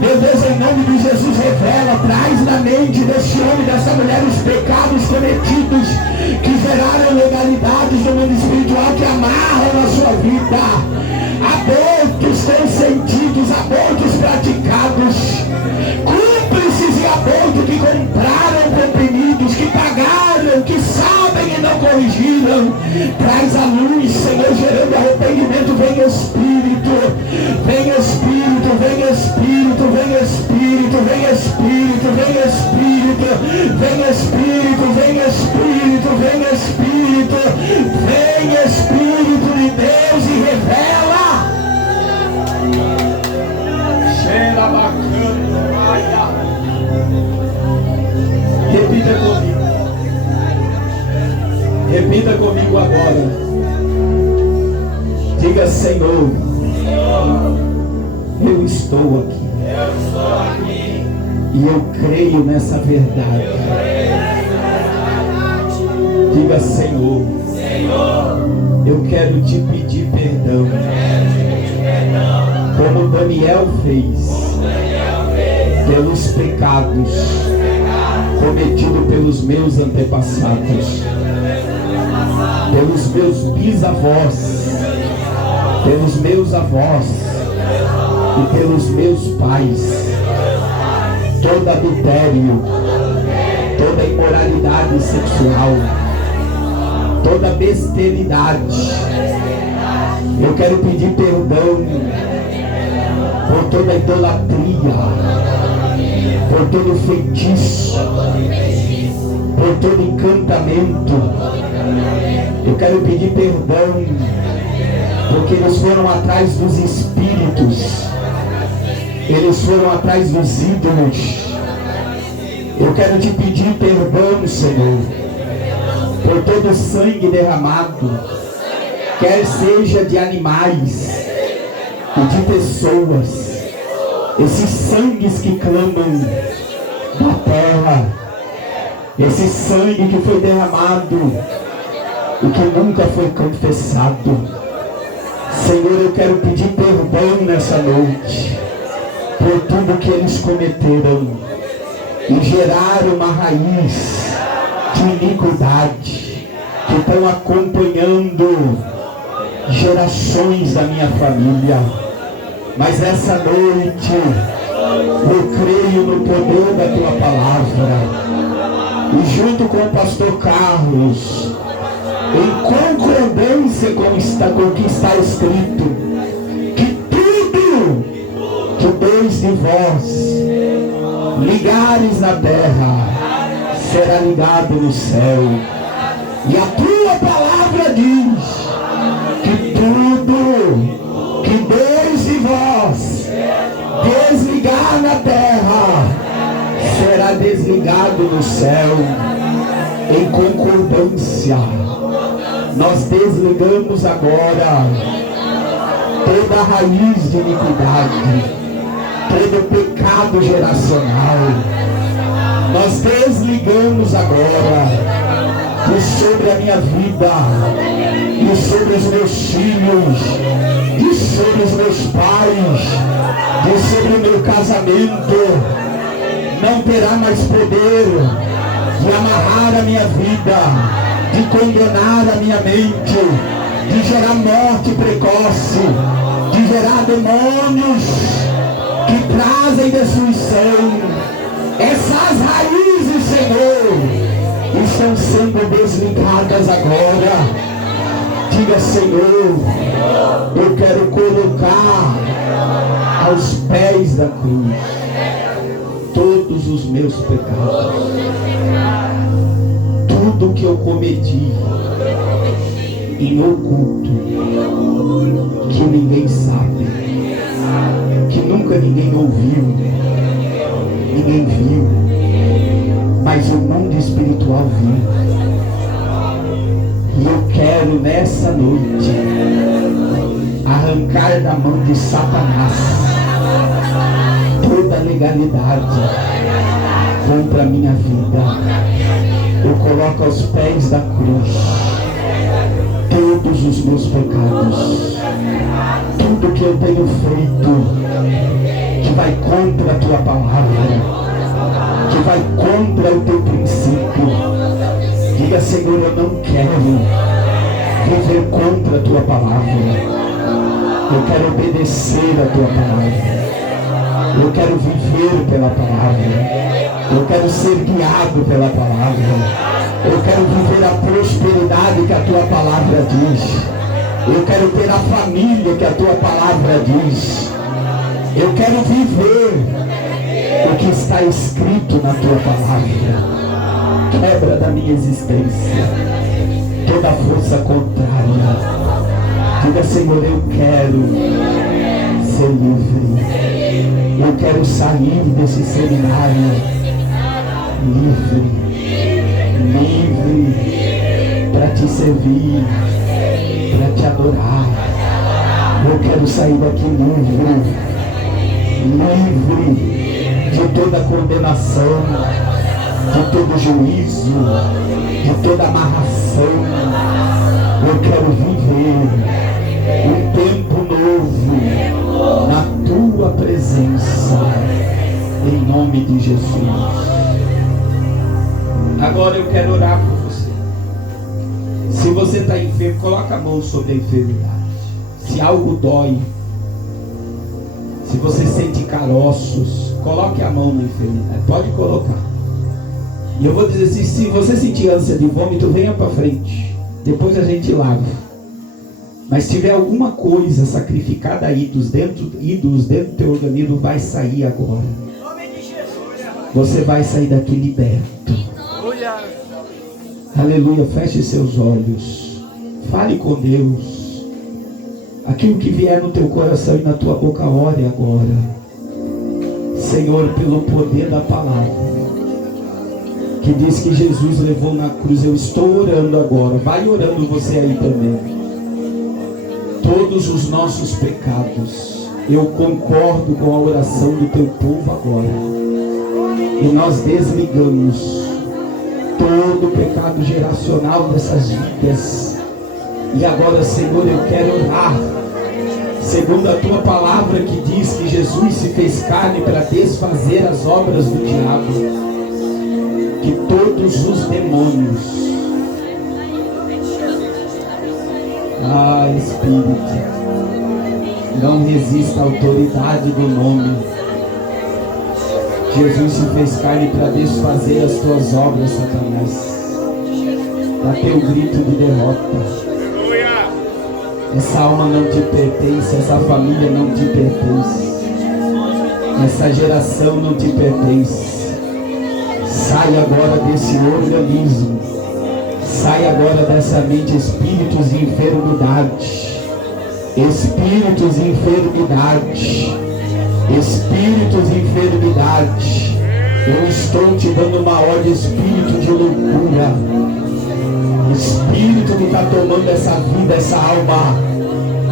Meu Deus, em nome de Jesus, revela, traz na mente deste homem, dessa mulher, os pecados cometidos que geraram legalidades no mundo espiritual, que amarram a sua vida. Abortos consentidos, abortos praticados, cúmplices de aborto que compraram comprimidos, que pagaram, que sabem e não corrigiram. Traz a luz, Senhor, gerando arrependimento. Vem Espírito, vem Espírito, vem Espírito, vem Espírito, vem Espírito, vem Espírito, vem Espírito, vem Espírito, vem Espírito, vem Espírito de Deus e revela. Cheira bacana, repita comigo. Repita comigo agora. Diga: Senhor, eu estou aqui. E eu creio nessa verdade. Diga: Senhor, eu quero te pedir perdão. Como Daniel fez pelos pecados cometidos pelos meus antepassados, pelos meus bisavós, pelos meus avós e pelos meus pais. Todo adultério, toda imoralidade sexual, toda besteridade, eu quero pedir perdão por toda idolatria, por todo feitiço, por todo encantamento. Eu quero pedir perdão porque eles foram atrás dos espíritos, eles foram atrás dos ídolos. Eu quero te pedir perdão, Senhor, por todo o sangue derramado, quer seja de animais e de pessoas, esses sangues que clamam da terra, esse sangue que foi derramado e que nunca foi confessado. Senhor, eu quero pedir perdão nessa noite por tudo que eles cometeram e geraram uma raiz de iniquidade que estão acompanhando gerações da minha família. Mas essa noite eu creio no poder da tua palavra, e junto com o pastor Carlos, em concordância com o que está escrito, que tudo dois de vós ligares na terra, será ligado no céu. E a tua palavra diz que tudo que dois de vós desligar na terra será desligado no céu. Em concordância, nós desligamos agora toda a raiz de iniquidade, todo pecado geracional. Nós desligamos agora de sobre a minha vida, e sobre os meus filhos, e sobre os meus pais, e sobre o meu casamento. Não terá mais poder de amarrar a minha vida, de condenar a minha mente, de gerar morte precoce, de gerar demônios que trazem destruição. Essas raízes, Senhor, estão sendo desligadas agora. Diga: Senhor, eu quero colocar aos pés da cruz todos os meus pecados, tudo que eu cometi em oculto, que ninguém sabe, que nunca ninguém ouviu, ninguém viu, mas o mundo espiritual viu. E eu quero nessa noite arrancar da mão de Satanás toda a legalidade contra a minha vida. Eu coloco aos pés da cruz todos os meus pecados, tudo que eu tenho feito que vai contra a tua palavra, que vai contra o teu princípio. Diga: Senhor, eu não quero viver contra a tua palavra. Eu quero obedecer a tua palavra. Eu quero viver pela palavra. Eu quero ser guiado pela palavra. Eu quero viver a prosperidade que a tua palavra diz. Eu quero ter a família que a tua palavra diz. Eu quero viver o que está escrito na tua palavra. Quebra da minha existência toda força contrária. Diga: Senhor, eu quero ser livre. Eu quero sair desse seminário livre, livre para te servir, para te adorar. Eu quero sair daqui livre, livre de toda condenação, de todo juízo, de toda amarração. Eu quero viver um tempo novo na tua presença, em nome de Jesus. Agora eu quero orar por você. Se você está enfermo, coloca a mão sobre a enfermidade. Se algo dói, se você sente caroços, coloque a mão na enfermidade. Pode colocar. E eu vou dizer assim: se você sentir ânsia de vômito, venha para frente. Depois a gente lava. Mas se tiver alguma coisa sacrificada a ídolos dentro do teu organismo, vai sair agora. Você vai sair daqui liberto. Aleluia. Feche seus olhos. Fale com Deus. Aquilo que vier no teu coração e na tua boca, ore agora. Senhor, pelo poder da palavra que diz que Jesus levou na cruz, eu estou orando agora. Vai orando você aí também. Todos os nossos pecados, eu concordo com a oração do teu povo agora. E nós desligamos todo o pecado geracional dessas vidas. E agora, Senhor, eu quero orar segundo a tua palavra, que diz que Jesus se fez carne para desfazer as obras do diabo. Que todos os demônios, Espírito, não resista à autoridade do nome. Jesus se fez carne para desfazer as tuas obras, Satanás. Dá teu grito de derrota. Essa alma não te pertence, essa família não te pertence. Essa geração não te pertence. Sai agora desse organismo. Sai agora dessa mente, espíritos de enfermidade. Espíritos de enfermidade. Espíritos de enfermidade. Eu estou te dando uma ordem, espírito de loucura. Espírito que está tomando essa vida, essa alma.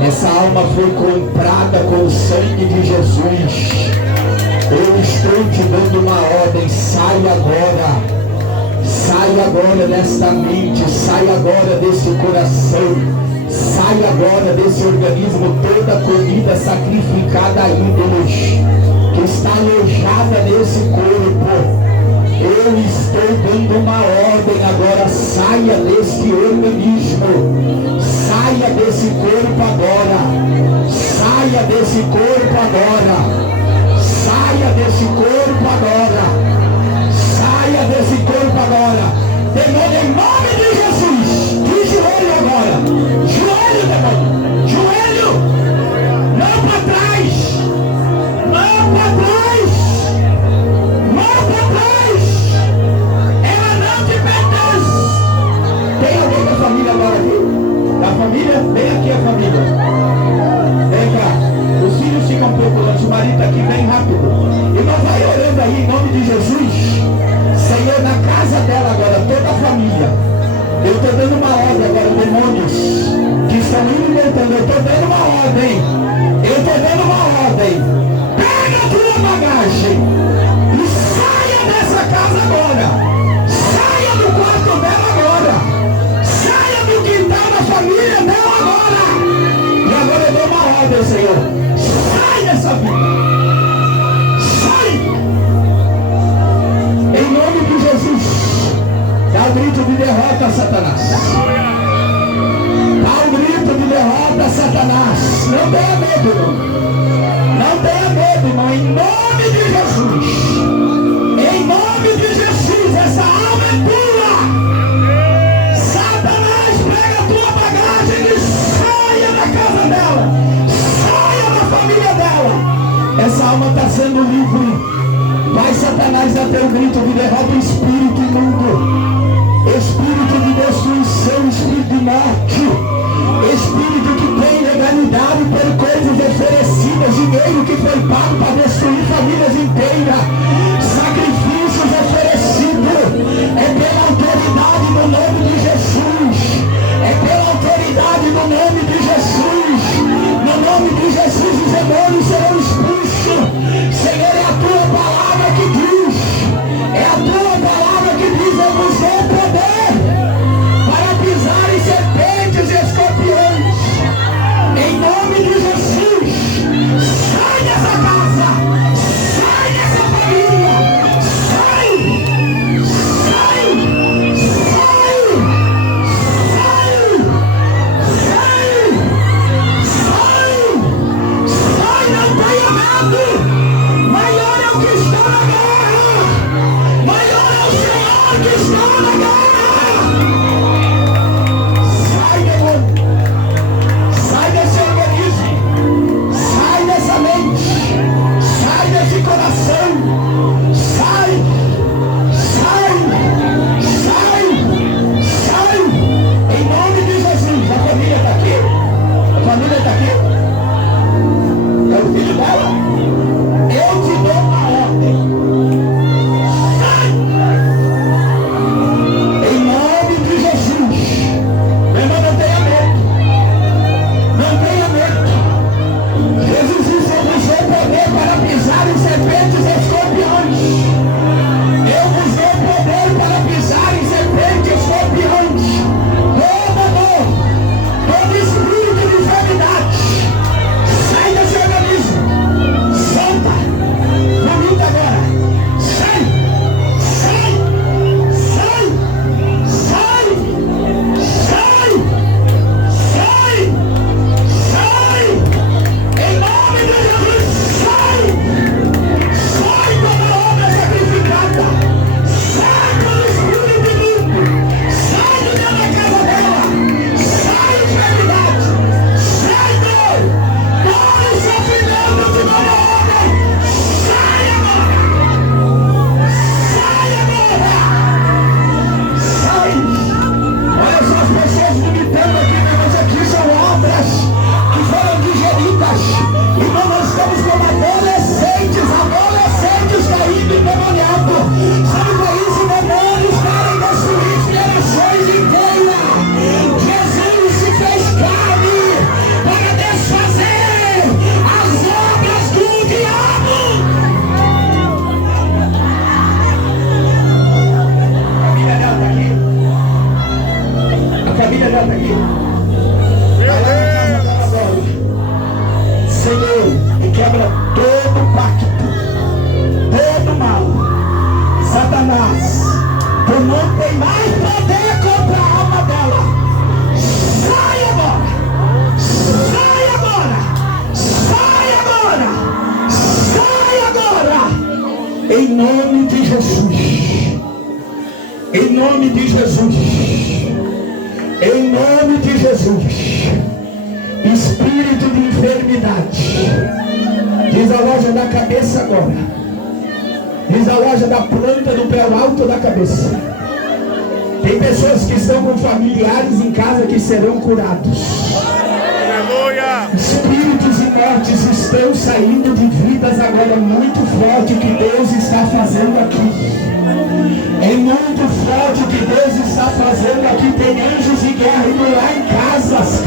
Essa alma foi comprada com o sangue de Jesus. Eu estou te dando uma ordem, sai agora. Sai agora desta mente, sai agora desse coração, sai agora desse organismo, toda comida sacrificada a ídolos, que está alojada nesse corpo. Eu estou dando uma ordem agora, saia desse organismo, saia desse corpo agora, saia desse corpo agora. Saia desse corpo agora. Saia desse corpo agora. Demônio, em nome de Jesus. De joelho agora. Joelho, demônio. Joelho. Mão para trás. Mão para trás. Mão para trás. Ela não te pertence. Tem alguém da família agora aqui? Da família? Vem aqui a família. Vem cá. Os filhos ficam um pouco longe, o marido está aqui, vem rápido. Irmão, vai orando aí em nome de Jesus. Senhor, na casa dela agora, toda a família. Eu estou dando uma ordem agora, demônios que estão indo e voltando. Eu estou dando uma ordem. Eu estou dando uma ordem. Pega a tua bagagem e saia dessa casa agora. Saia do quarto dela agora. Saia do quintal da família dela agora. E agora eu dou uma ordem, Senhor. Sai dessa vida. Sai. Em nome de Jesus. Dá um grito de derrota, Satanás. Dá um grito de derrota, Satanás. Não tenha medo, irmão. Não tenha medo, irmão. Em nome de Jesus. Em nome de Jesus. Essa alma é tua. Satanás, pega a tua bagagem e saia da casa dela. Família dela, essa alma está sendo livre. Vai, Satanás, a teu grito de derrota, espírito imundo, espírito de destruição, espírito de morte, espírito que tem legalidade por coisas oferecidas, dinheiro que foi pago para destruir famílias inteiras, sacrifícios oferecidos. É pela autoridade no nome de Jesus. É pela autoridade no nome de Jesus. No nome de Jesus, os demônios serão expulsos. Senhor, é a tua palavra que diz. É a tua palavra que diz: eu vos dou poder para pisar em serpentes e escorpiões. Em nome de Jesus, sai dessa casa, sai dessa família. tem mais poder contra a alma dela. Sai agora! Sai agora! Sai agora! Sai agora! Em nome de Jesus! Em nome de Jesus! Em nome de Jesus! Espírito de enfermidade, desaloja da cabeça agora, desaloja da planta do pé alto da cabeça. Tem pessoas que estão com familiares em casa que serão curados. Aleluia! Espíritos e mortes estão saindo de vidas agora muito forte que Deus está fazendo aqui. É muito forte o que Deus está fazendo aqui. Tem anjos de guerra indo lá em casas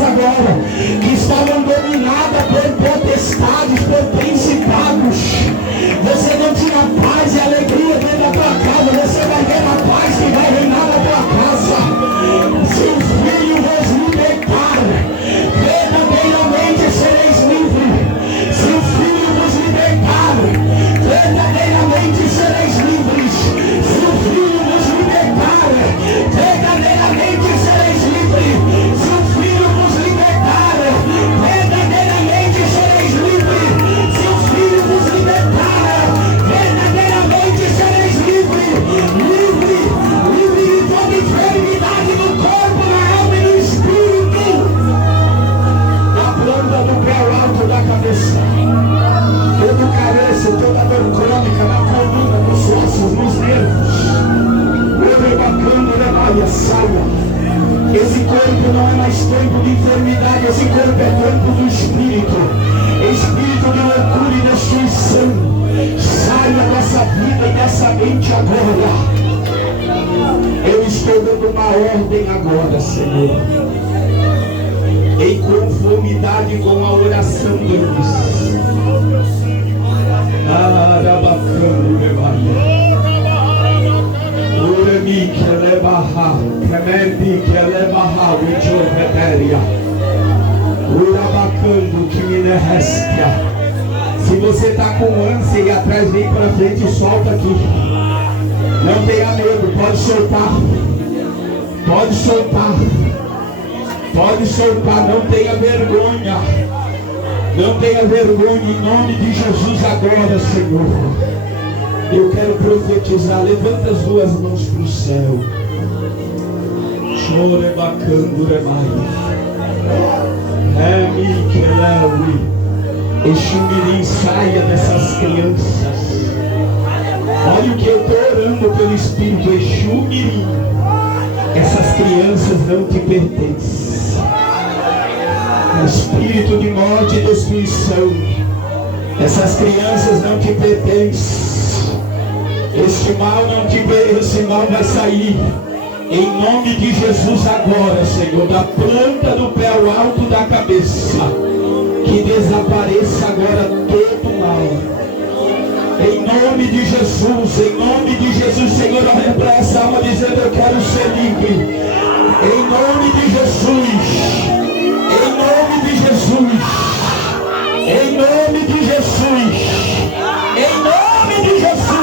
agora, que estavam dominadas por potestades, por principados. Você não tinha paz e alegria dentro da tua casa, você vai ver a paz que vai reinar na tua casa. Se o Filho vos libertar, verdadeiramente sereis livres. Se o Filho vos libertar, verdadeiramente sereis livres. Se o Filho vos libertar, verdadeiramente sereis livres. Se o Filho vos libertar, verdadeiramente sereis livres. Se o Filho vos libertar, verdadeiramente sereis livres. Livre, livre de toda enfermidade no corpo, na alma e no espírito. Da planta do pé ao alto da cabeça. Todo careço, toda dor crônica na coluna, nos ossos, nos nervos. Saia. Esse corpo não é mais tempo de enfermidade, esse corpo é tempo do Espírito. Espírito de loucura e destruição. Saia dessa vida e dessa mente agora. Eu estou dando uma ordem agora, Senhor, em conformidade com a oração deles. Arabacano levaia. Uremi que levaha, Kemendi que levaha, Ujo Veteria. Urabacando que me nerrestia. Se você está com ânsia e atrás, vem para frente e solta aqui. Não tenha medo, pode soltar. Pode soltar. Pode soltar, não tenha vergonha. Não tenha vergonha, em nome de Jesus agora, Senhor. Eu quero profetizar. Levanta as duas mãos para o céu. Chore bacando remai. Remi que lewe. Exumirim, saia dessas crianças. Olha o que eu estou orando pelo Espírito. Exumirim. Essas crianças não te pertencem. Espírito de morte e destruição. Essas crianças não te pertencem. Este mal não te vê, esse mal vai sair. Em nome de Jesus agora, Senhor, da planta do pé ao alto da cabeça. Que desapareça agora todo mal. Em nome de Jesus, em nome de Jesus, Senhor, olha para essa alma dizendo: eu quero ser livre. Em nome de Jesus. Em nome de Jesus. Em nome de Jesus. Em nome de Jesus.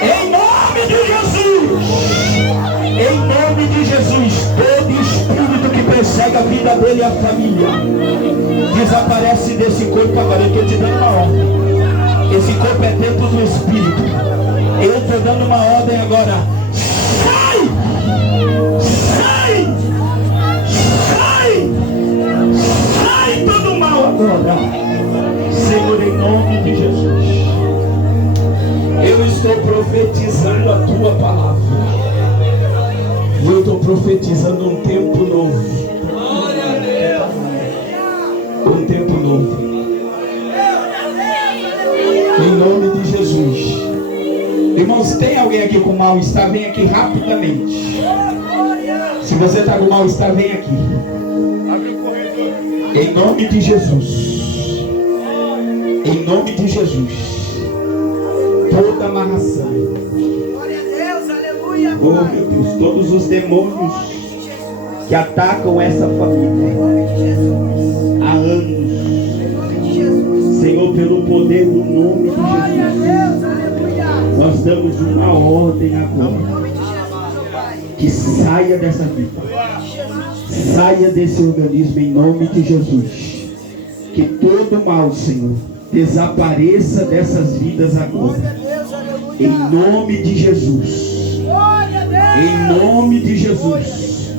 Em nome de Jesus. Em nome de Jesus. Todo espírito que persegue a vida dele e a família desaparece desse corpo agora. Eu estou te dando uma ordem. Esse corpo é dentro do Espírito. Eu estou dando uma ordem agora. Sai! Sai! Sai! Sai todo mal agora. Senhor, em nome de Jesus, eu estou profetizando a tua palavra. Eu estou profetizando um tempo novo. Um tempo novo. Em nome de Jesus. Irmãos, tem alguém aqui com mal-estar? Vem aqui rapidamente. Se você está com mal-estar, vem aqui. Em nome de Jesus. Em nome de Jesus. Toda amarração. Glória a Deus, aleluia. Oh meu Deus, todos os demônios que atacam essa família há anos. Senhor, pelo poder do nome de Jesus, nós damos uma ordem agora. que saia dessa vida, saia desse organismo em nome de Jesus. Que todo mal, Senhor, desapareça dessas vidas agora, em nome de Jesus, em nome de Jesus,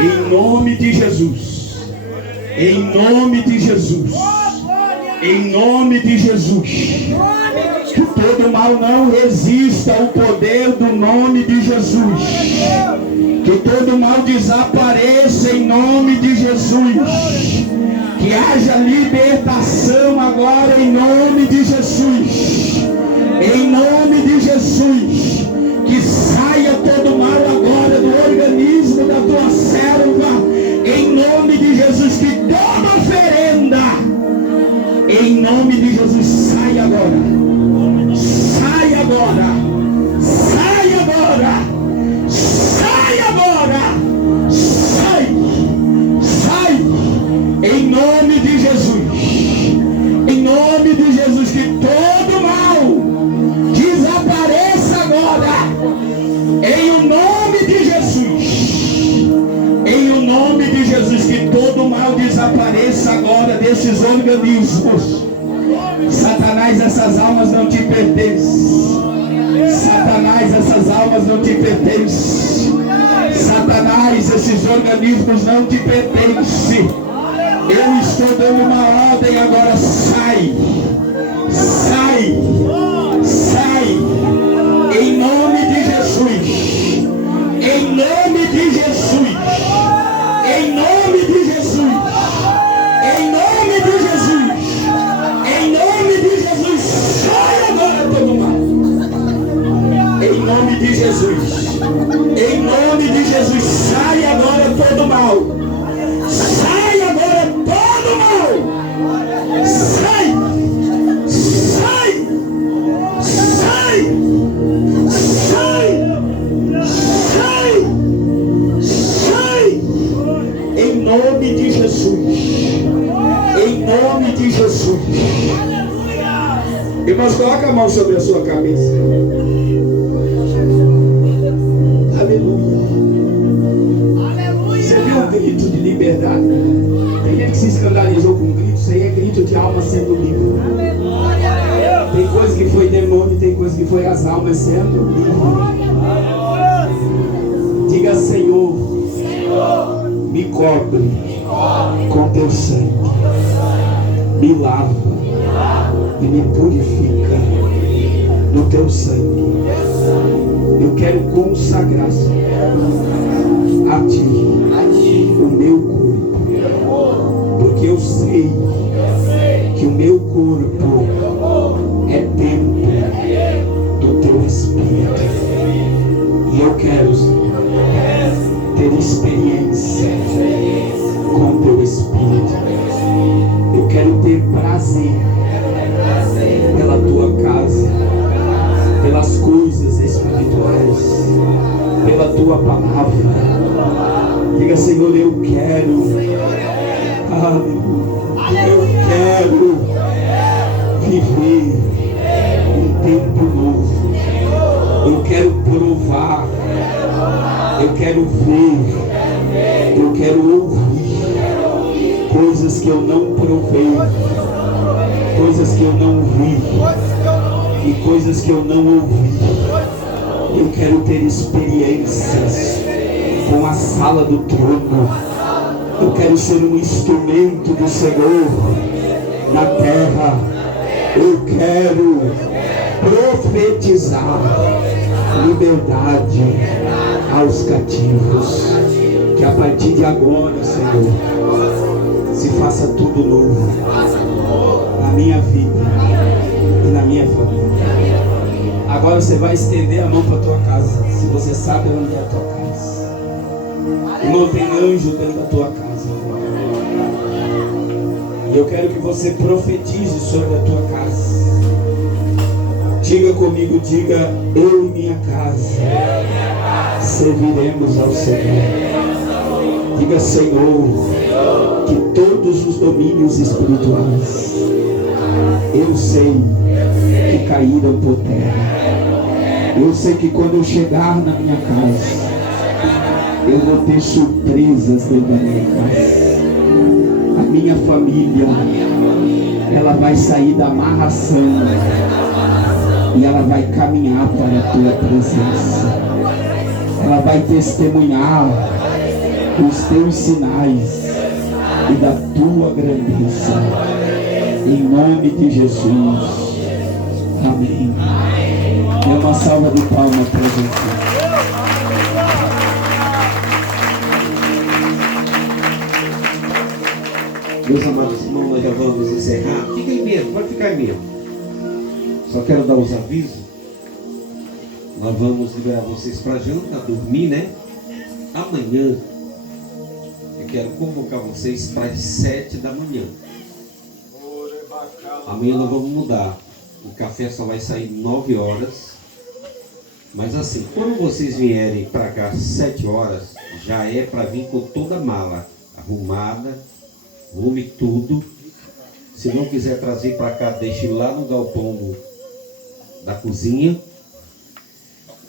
em nome de Jesus, em nome de Jesus, em nome de Jesus. Que todo mal não resista ao poder do nome de Jesus. Que todo mal desapareça em nome de Jesus. Que haja libertação agora em nome de Jesus. Em nome de Jesus. Que saia todo mal agora do organismo da tua serva. Em nome de Jesus. Que toda oferenda, em nome de Jesus, saia agora. Sai agora, sai agora, sai agora, sai, sai, em nome de Jesus, em nome de Jesus, que todo mal desapareça agora, em o nome de Jesus, em o nome de Jesus, que todo mal desapareça agora desses organismos. Satanás, essas almas não te pertencem. Satanás, essas almas não te pertencem. Satanás, esses organismos não te pertencem. Eu estou dando uma ordem agora. Sai, sai, sai, em nome de Jesus, em nome de Jesus, em nome de Jesus, em nome de Jesus. Em nome de Jesus, sai agora todo mal. Em nome de Jesus, em nome de Jesus, sai agora todo mal. Sai agora todo mal. Sai, sai, sai, sai, sai, sai. Em nome de Jesus. Em nome de Jesus. Irmãos, coloca a mão sobre a sua cabeça. Aleluia. Você viu um grito de liberdade? Tem gente que se escandalizou com um grito. Isso aí é grito de alma sendo livre. Tem coisa que foi demônio, tem coisa que foi as almas sendo livres. Diga: Senhor, me cobre com teu sangue, me lava e me purifica no teu sangue. Eu quero consagrar a ti o meu corpo, porque eu sei que o meu corpo é templo do teu Espírito, e eu quero ter experiência com o teu Espírito. Eu quero ter prazer pela tua casa, pelas coisas espirituais, pela tua palavra. Diga: Senhor, eu quero, eu quero viver um tempo novo. Eu quero provar, eu quero ver, eu quero ouvir coisas que eu não provei, coisas que eu não vi e coisas que eu não ouvi. Eu quero ter experiências com a sala do trono. Eu quero ser um instrumento do Senhor na terra. Eu quero profetizar liberdade aos cativos. Que a partir de agora, Senhor, se faça tudo novo na minha vida e na minha família. Agora você vai estender a mão para a tua casa. Se você sabe onde é a tua casa. Irmão, tem anjo dentro da tua casa. E eu quero que você profetize sobre a tua casa. Diga comigo, diga: eu e minha casa serviremos ao Senhor. Diga: Senhor, que todos os domínios espirituais eu sei que caíram por terra. Eu sei que quando eu chegar na minha casa, Eu vou ter surpresas dentro da minha casa. A minha família, ela vai sair da amarração e ela vai caminhar para a tua presença. Ela vai testemunhar os teus sinais e da tua grandeza. Em nome de Jesus. Amém. Dê uma salva de palmas para Jesus. Meus amados irmãos, nós já vamos encerrar. Fica aí mesmo, pode ficar aí mesmo. Só quero dar os avisos. Nós vamos liberar vocês para janta, dormir, né? Amanhã eu quero convocar vocês para as 7 da manhã. Amanhã nós vamos mudar. O café só vai sair 9 horas. Mas assim, quando vocês vierem para cá às 7 horas, já é para vir com toda a mala arrumada, arrume tudo. Se não quiser trazer para cá, deixe lá no galpão da cozinha.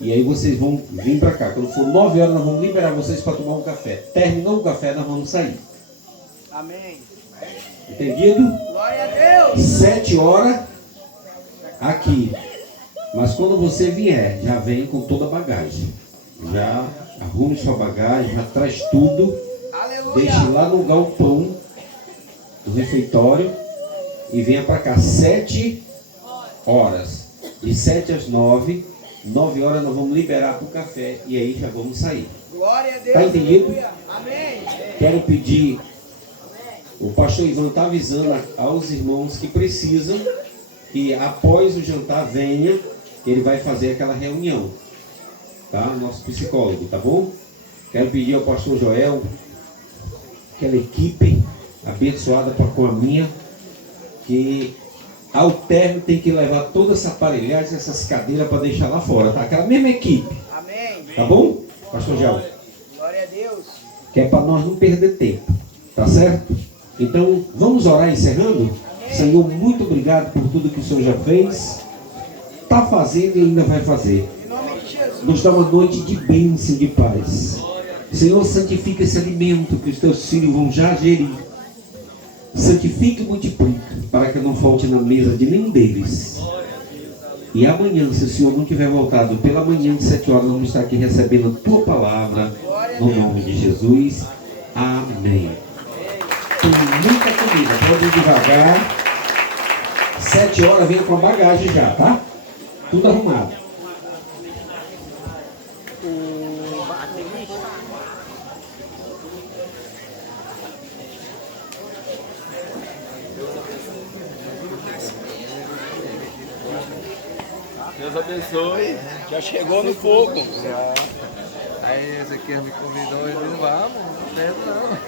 E aí vocês vão vir para cá. Quando for 9 horas, nós vamos liberar vocês para tomar um café. Terminou o café, nós vamos sair. Amém. Entendido? Glória a Deus. 7 horas aqui. Mas quando você vier, já vem com toda a bagagem. Já arrume sua bagagem, já traz tudo. Aleluia. Deixe lá no galpão do refeitório e venha para cá 7 horas. De 7 às 9. 9 horas nós vamos liberar para o café e aí já vamos sair. Glória a Deus. Tá entendido? Aleluia. Amém. Quero pedir, o pastor Ivan está avisando aos irmãos que precisam que após o jantar venha, ele vai fazer aquela reunião, tá? Nosso psicólogo, tá bom? Quero pedir ao pastor Joel, aquela equipe abençoada com a minha, que ao término tem que levar toda essa aparelhagem, essas cadeiras para deixar lá fora, tá? Aquela mesma equipe, Amém. tá bom? Pastor Joel, Glória a Deus. que é para nós não perder tempo, tá certo? Então, vamos orar encerrando? Senhor, muito obrigado por tudo que o Senhor já fez, está fazendo e ainda vai fazer. Em nome de Jesus. Nos dá uma noite de bênção e de paz. Senhor, santifica esse alimento que os teus filhos vão já gerir. Santifica e multiplica, para que não falte na mesa de nenhum deles. E amanhã, se o Senhor não tiver voltado pela manhã de 7 horas, vamos estar aqui recebendo a tua palavra, no nome de Jesus. Amém. Tem muita comida, pode ir devagar. 7 horas, venha com a bagagem já, tá? Tudo arrumado. Deus abençoe. Já chegou no fogo. Aí esse aqui me convidou e eu disse, vamos, não tem não.